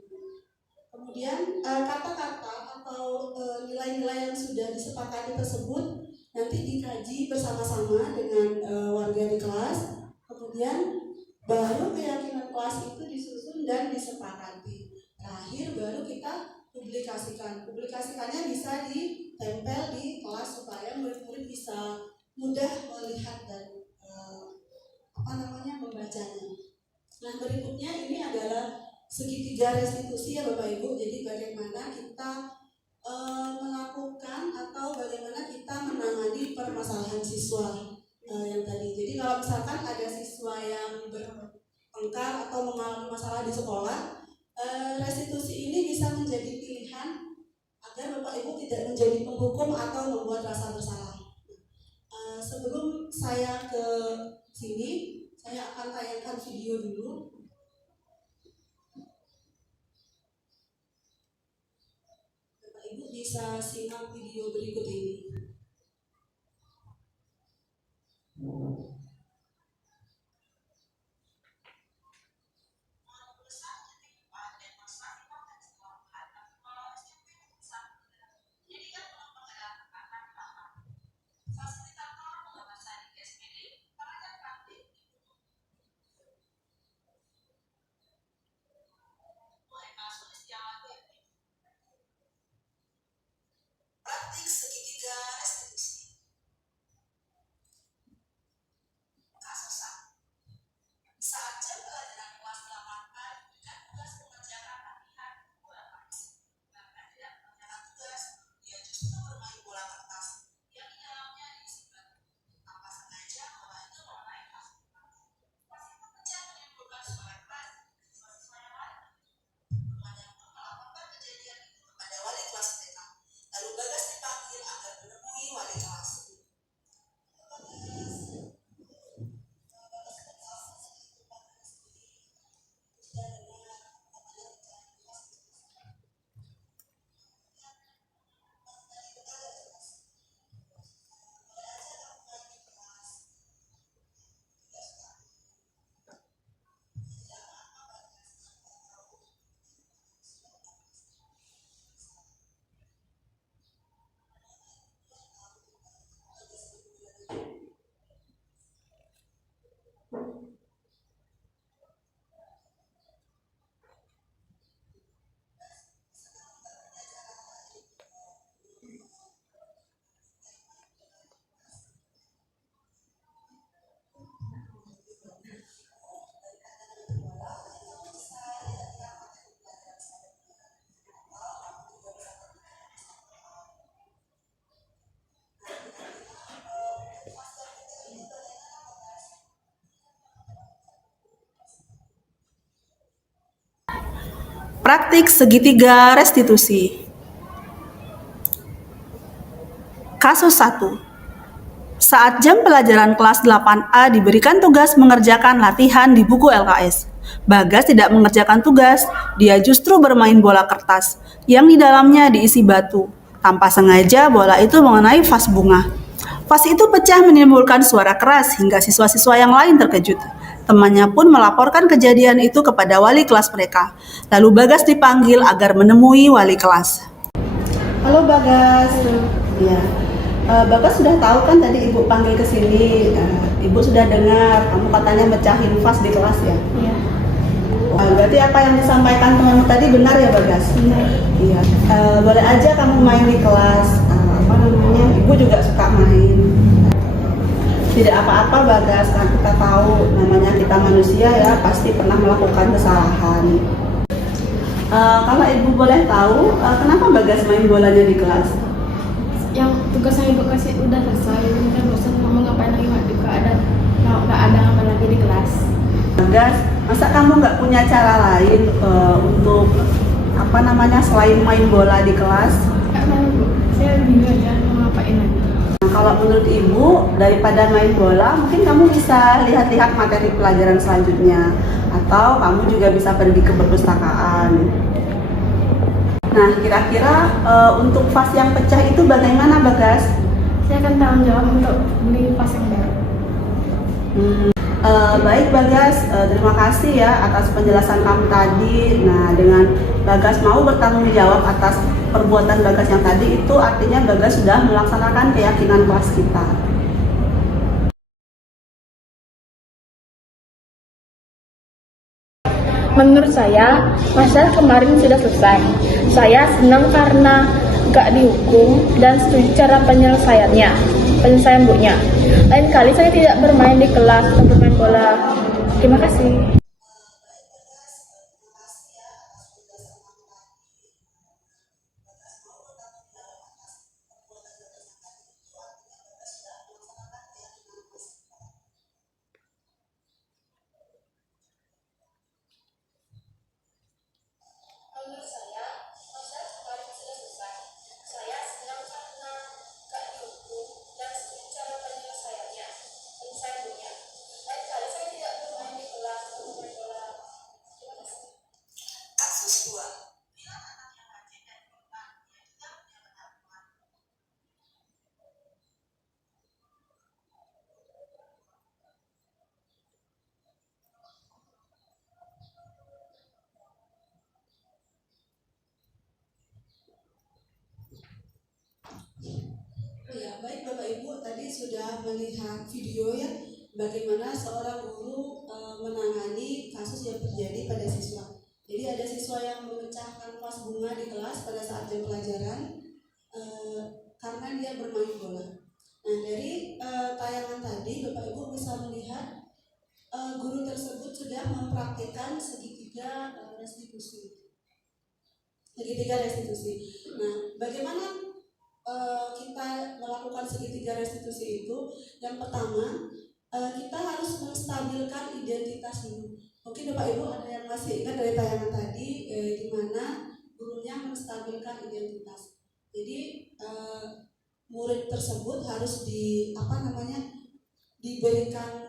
Kemudian kata-kata atau nilai-nilai yang sudah disepakati tersebut nanti dikaji bersama-sama dengan warga di kelas. Kemudian baru keyakinan kelas itu disusun dan disepakati. Terakhir baru kita publikasikan. Publikasikannya bisa ditempel di kelas supaya murid-murid bisa mudah melihat dan membacanya. Nah, berikutnya ini adalah segitiga restitusi ya Bapak Ibu. Jadi bagaimana kita melakukan atau bagaimana kita menangani permasalahan siswa yang tadi. Jadi kalau misalkan ada siswa yang bertengkar atau mengalami masalah di sekolah, restitusi ini bisa menjadi pilihan agar Bapak Ibu tidak menjadi penghukum atau membuat rasa bersalah. Sebelum saya ke sini, saya akan tayangkan video dulu. Bapak Ibu bisa simak video berikut ini. Praktik segitiga Praktik segitiga restitusi. Kasus 1. Saat jam pelajaran kelas 8A diberikan tugas mengerjakan latihan di buku LKS. Bagas tidak mengerjakan tugas, dia justru bermain bola kertas yang di dalamnya diisi batu. Tanpa sengaja bola itu mengenai vas bunga. Vas itu pecah menimbulkan suara keras hingga siswa-siswa yang lain terkejut. Temannya pun melaporkan kejadian itu kepada wali kelas mereka. Lalu Bagas dipanggil agar menemui wali kelas. Halo Bagas. Ya. Bagas sudah tahu kan tadi Ibu panggil ke sini. Ibu sudah dengar kamu katanya mecahin vas di kelas ya? Iya. Berarti apa yang disampaikan temanmu tadi benar ya Bagas? Benar. Iya. Boleh aja kamu main di kelas. Apa namanya? Ibu juga suka main. Tidak apa-apa Bagas, kan kita tahu namanya kita manusia ya, pasti pernah melakukan kesalahan. Kalau Ibu boleh tahu, kenapa Bagas main bolanya di kelas? Yang tugas yang ibu kasih udah selesai, ini kan bosan kamu ngapain lagi nggak ada ngapain lagi di kelas. Bagas, masa kamu nggak punya cara lain untuk apa namanya selain main bola di kelas? Nggak tahu bu, saya bingung aja mau ngapain lagi. Kalau menurut Ibu, daripada main bola, mungkin kamu bisa lihat-lihat materi pelajaran selanjutnya. Atau kamu juga bisa pergi ke perpustakaan. Nah, kira-kira untuk vas yang pecah itu bagaimana, Bagas? Saya akan tanggung jawab untuk beli vas yang baru. Baik Bagas, terima kasih ya atas penjelasan kamu tadi. Nah, dengan Bagas mau bertanggung jawab atas perbuatan Bagas yang tadi, itu artinya Bagas sudah melaksanakan keyakinan kelas kita. Menurut saya, masalah kemarin sudah selesai. Saya senang karena gak dihukum dan setuju cara penyelesaian bunya. Lain kali saya tidak bermain di kelas atau bermain bola. Terima kasih. Menurut saya, masalah kemarin sudah selesai. Saya senang karena gak dihukum dan setuju cara penyelesaiannya. Lain kali saya tidak bermain di kelas atau bermain bola. Terima kasih. Kasus 2. Bila anak yang rajin dan pintar, dia juga punya penampilan. Ya, baik Bapak Ibu, tadi sudah melihat video ya bagaimana seorang guru menangani kasus yang terjadi pada siswa. Jadi ada siswa yang memecahkan vas bunga di kelas pada saat jam pelajaran karena dia bermain bola. Nah, dari tayangan tadi Bapak Ibu bisa melihat guru tersebut sudah mempraktikkan segitiga restitusi. Nah, bagaimana kita melakukan segitiga restitusi itu? Yang pertama, kita harus menstabilkan identitas dulu. Mungkin Bapak Ibu ada yang masih ingat dari tayangan tadi di mana gurunya menstabilkan identitas. Jadi murid tersebut harus diberikan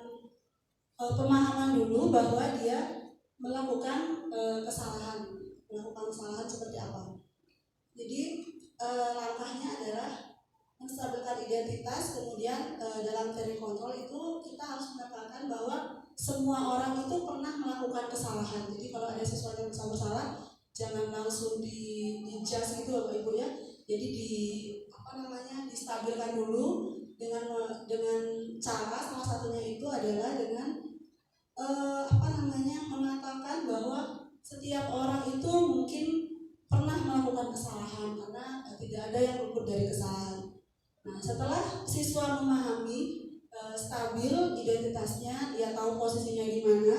pemahaman dulu bahwa dia melakukan kesalahan seperti apa. Jadi langkahnya adalah menstabilkan identitas, kemudian dalam teori kontrol itu kita harus menekankan bahwa semua orang itu pernah melakukan kesalahan. Jadi kalau ada sesuatu yang bersalah, jangan langsung di-judge gitu Bapak Ibu ya. Jadi distabilkan dulu dengan cara salah satunya itu adalah dengan mengatakan bahwa setiap orang itu mungkin pernah melakukan kesalahan karena tidak ada yang luput dari kesalahan. Nah, setelah siswa memahami stabil identitasnya, dia tahu posisinya di mana,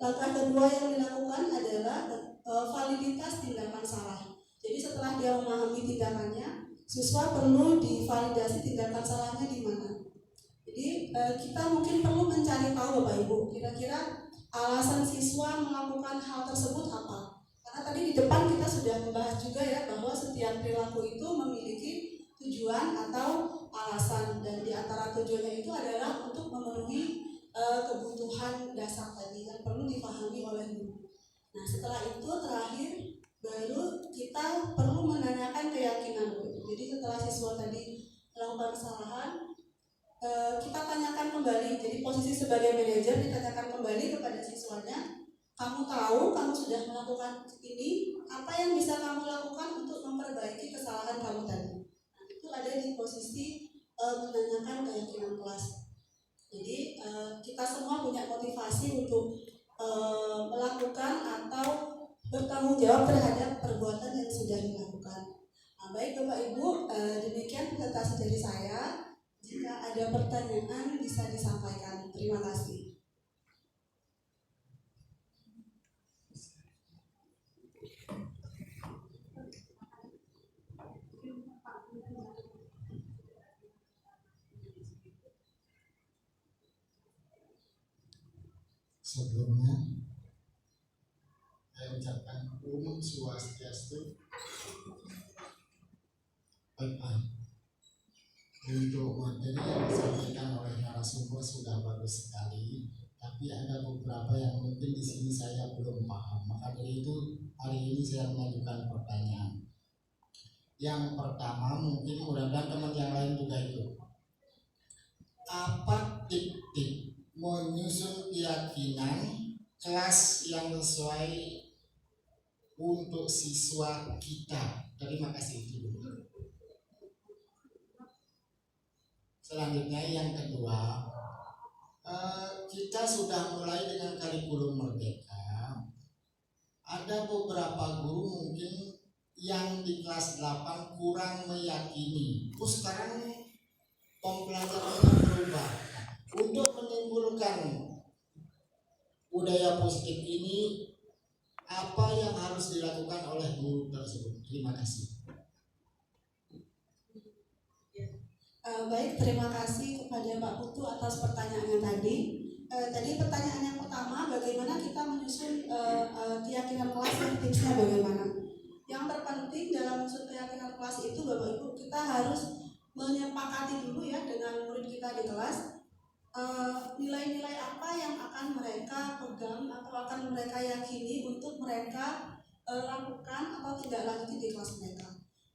langkah kedua yang dilakukan adalah validitas tindakan salah. Jadi setelah dia memahami tindakannya, siswa perlu divalidasi tindakan salahnya di mana. Jadi kita mungkin perlu mencari tahu Bapak Ibu, kira-kira alasan siswa melakukan hal tersebut apa? Karena tadi di depan kita sudah membahas juga ya bahwa setiap perilaku itu memiliki tujuan atau alasan, dan di antara tujuannya itu adalah untuk memenuhi kebutuhan dasar tadi yang perlu dipahami oleh guru. Nah setelah itu terakhir baru kita perlu menanyakan keyakinan guru. Jadi setelah siswa tadi melakukan kesalahan, kita tanyakan kembali. Jadi posisi sebagai manajer ditanyakan kembali kepada siswanya, kamu tahu kamu sudah melakukan ini, apa yang bisa kamu lakukan untuk memperbaiki kesalahan kamu tadi. Nah, itu ada di posisi menanyakan keyakinan kelas. Jadi kita semua punya motivasi untuk melakukan atau bertanggung jawab terhadap perbuatan yang sudah dilakukan. Nah, baik Bapak Ibu, demikian presentasi dari saya. Jika ada pertanyaan bisa disampaikan. Terima kasih. Sebelumnya, saya ucapkan Om Swastiastu. Baik. Untuk materi yang disampaikan oleh narasumber sudah bagus sekali, tapi ada beberapa yang mungkin di sini saya belum paham. Maka dari itu hari ini saya mengajukan pertanyaan. Yang pertama, mungkin mudah-mudahan teman yang lain juga ikut. Apa tip-tip menyusun keyakinan kelas yang sesuai untuk siswa kita? Terima kasih dulu. Selanjutnya yang kedua, kita sudah mulai dengan kurikulum merdeka. Ada beberapa guru mungkin yang di kelas 8 kurang meyakini. Terus sekarang pembelajaran berubah. Untuk menimbulkan budaya positif ini, apa yang harus dilakukan oleh guru tersebut? Terima kasih. Baik, terima kasih kepada Pak Putu atas pertanyaannya tadi. Tadi pertanyaan yang pertama, bagaimana kita menyusun keyakinan kelas dan tipsnya bagaimana? Yang terpenting dalam menyusun keyakinan kelas itu Bapak Ibu, kita harus menyepakati dulu ya dengan murid kita di kelas, nilai-nilai apa yang akan mereka pegang atau akan mereka yakini untuk mereka lakukan atau tidak lanjuti di kelas mereka.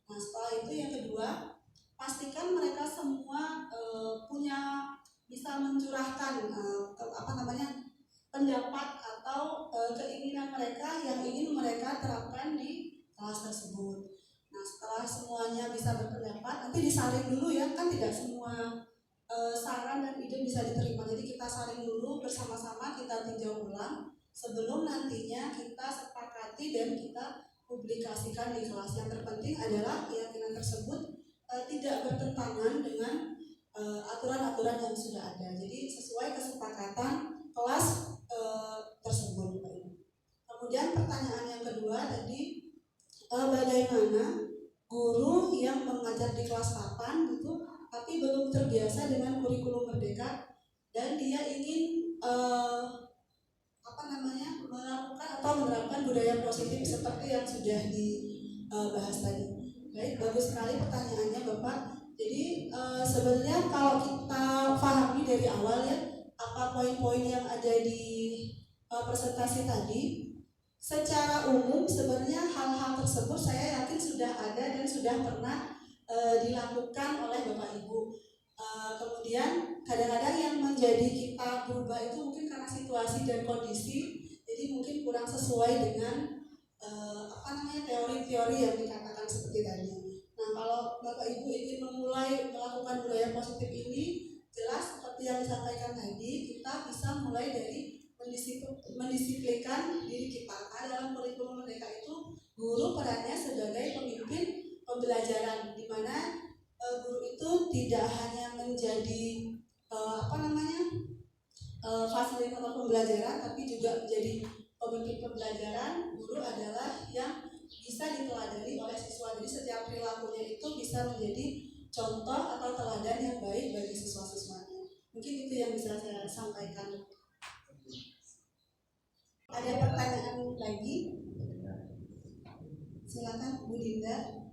Nah setelah itu yang kedua, pastikan mereka semua punya bisa mencurahkan pendapat atau keinginan mereka yang ingin mereka terapkan di kelas tersebut. Nah setelah semuanya bisa berpendapat, nanti disaring dulu ya, kan tidak semua saran dan ide bisa diterima. Jadi kita saring dulu bersama-sama, kita tinjau ulang sebelum nantinya kita sepakati dan kita publikasikan di kelas. Yang terpenting adalah keyakinan tersebut tidak bertentangan dengan aturan-aturan yang sudah ada. Jadi sesuai kesepakatan kelas tersebut. Kemudian pertanyaan yang kedua tadi, bagaimana guru yang mengajar di kelas 8 gitu tapi belum terbiasa dengan kurikulum merdeka dan dia ingin melakukan atau menerapkan budaya positif seperti yang sudah dibahas tadi. Baik, bagus sekali pertanyaannya Bapak. Jadi sebenarnya kalau kita pahami dari awal ya, apa poin-poin yang ada di presentasi tadi, secara umum sebenarnya hal-hal tersebut saya yakin sudah ada dan sudah pernah dilakukan oleh Bapak Ibu. Kemudian kadang-kadang yang menjadi kita berubah itu mungkin karena situasi dan kondisi, jadi mungkin kurang sesuai dengan teori-teori yang dikatakan seperti tadi. Nah kalau Bapak Ibu ingin memulai melakukan budaya positif ini, jelas seperti yang disampaikan tadi, kita bisa mulai dari mendisiplinkan diri kita. Karena dalam kurikulum merdeka itu guru perannya sebagai pemimpin pembelajaran, di mana guru itu tidak hanya menjadi fasilitator pembelajaran, tapi juga menjadi pemimpin pembelajaran. Guru adalah yang bisa diteladani oleh siswa. Jadi setiap perilakunya itu bisa menjadi contoh atau teladan yang baik bagi siswa-siswanya. Mungkin itu yang bisa saya sampaikan. Ada pertanyaan lagi? Silakan Bu Dinda.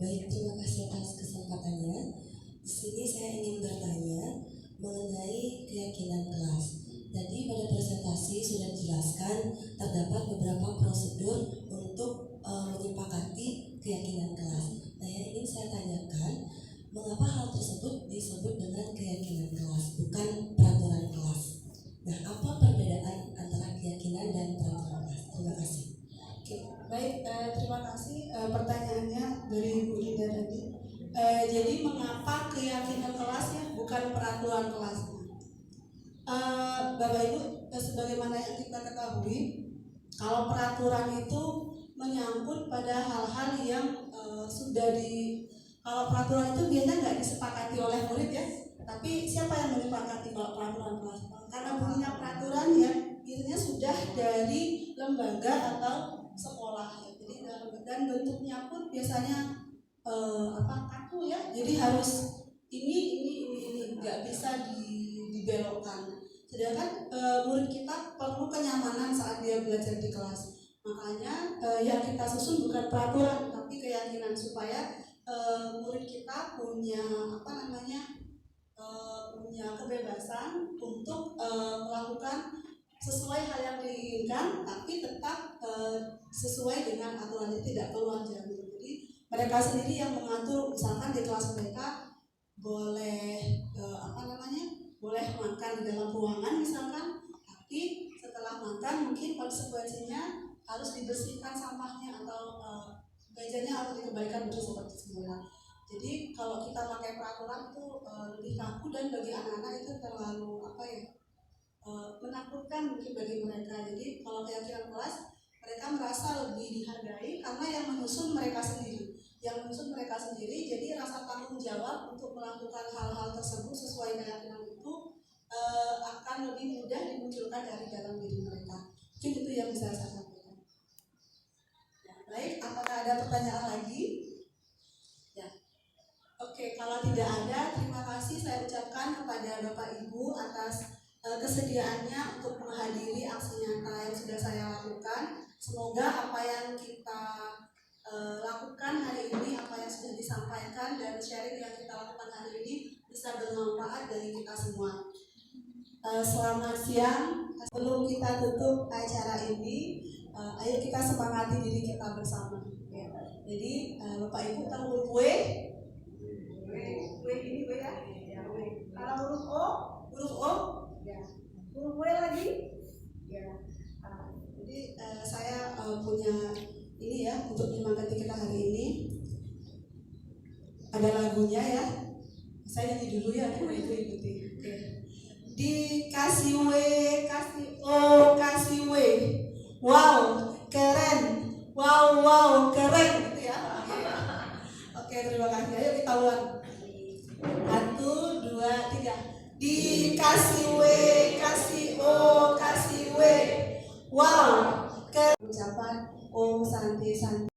Baik, terima kasih atas kesempatannya. Di sini saya ingin bertanya mengenai keyakinan kelas. Tadi pada presentasi sudah dijelaskan terdapat beberapa prosedur untuk menyepakati keyakinan kelas. Nah, yang ingin saya tanyakan, mengapa hal tersebut disebut dengan keyakinan kelas, bukan peraturan kelas? Nah, apa perbedaan antara keyakinan dan peraturan kelas? Terima kasih. Oke, baik, terima kasih pertanyaannya dari Bu Dinda tadi. Jadi mengapa keyakinan kelas ya, bukan peraturan kelas? Bapak Ibu, sebagaimana yang kita ketahui, kalau peraturan itu menyangkut pada hal-hal yang kalau peraturan itu biasanya nggak disepakati oleh murid ya, tapi siapa yang menyepakati kalau peraturan kelas? Karena bunyinya peraturan ya, biasanya sudah dari lembaga atau sekolah ya. Jadi dan bentuknya pun biasanya kaku ya. Jadi harus ini nggak bisa dibelokkan. Sedangkan murid kita perlu kenyamanan saat dia belajar di kelas. Makanya yang kita susun bukan peraturan tapi keyakinan supaya murid kita punya punya kebebasan untuk melakukan sesuai hal yang diinginkan, tapi tetap sesuai dengan aturannya, tidak keluar jalur. Jadi mereka sendiri yang mengatur, misalkan di kelas mereka boleh boleh makan di dalam ruangan misalkan, tapi setelah makan mungkin konsekuensinya harus dibersihkan sampahnya atau mejanya harus dikembalikan bersih seperti semula. Jadi kalau kita pakai peraturan itu lebih kaku dan bagi anak-anak itu terlalu menakutkan mungkin bagi mereka. Jadi kalau keyakinan kelas, mereka merasa lebih dihargai karena yang menyusun mereka sendiri. Jadi rasa tanggung jawab untuk melakukan hal-hal tersebut sesuai keyakinan itu akan lebih mudah dimunculkan dari dalam diri mereka. Mungkin itu yang bisa saya sampaikan. Ya, baik, apakah ada pertanyaan lagi? Ya. Oke, kalau tidak ada, terima kasih saya ucapkan kepada Bapak Ibu atas kesediaannya untuk menghadiri aksi nyata yang sudah saya lakukan. Semoga apa yang kita lakukan hari ini, apa yang sudah disampaikan dan sharing yang kita lakukan hari ini bisa bermanfaat dari kita semua. Selamat siang. Sebelum kita tutup acara ini, ayo kita semangati diri kita bersama. Ya. Jadi Bapak Ibu tahu kue ini ya. Kalau huruf O, ya. Huruf W lagi, ya. Jadi saya punya ini ya untuk menyemangati kita hari ini. Ada lagunya ya. Saya nyanyi dulu ya, Bu Ibu ikuti. Oke. Dikasih W, kasih O, kasih W. Wow, keren. Wow, keren gitu ya. Oke, terima kasih. Ayo kita ulang. 1, 2, 3. Dikasih W, kasih O, kasih W. Wow, keren. Ucapan Om Santi Santi.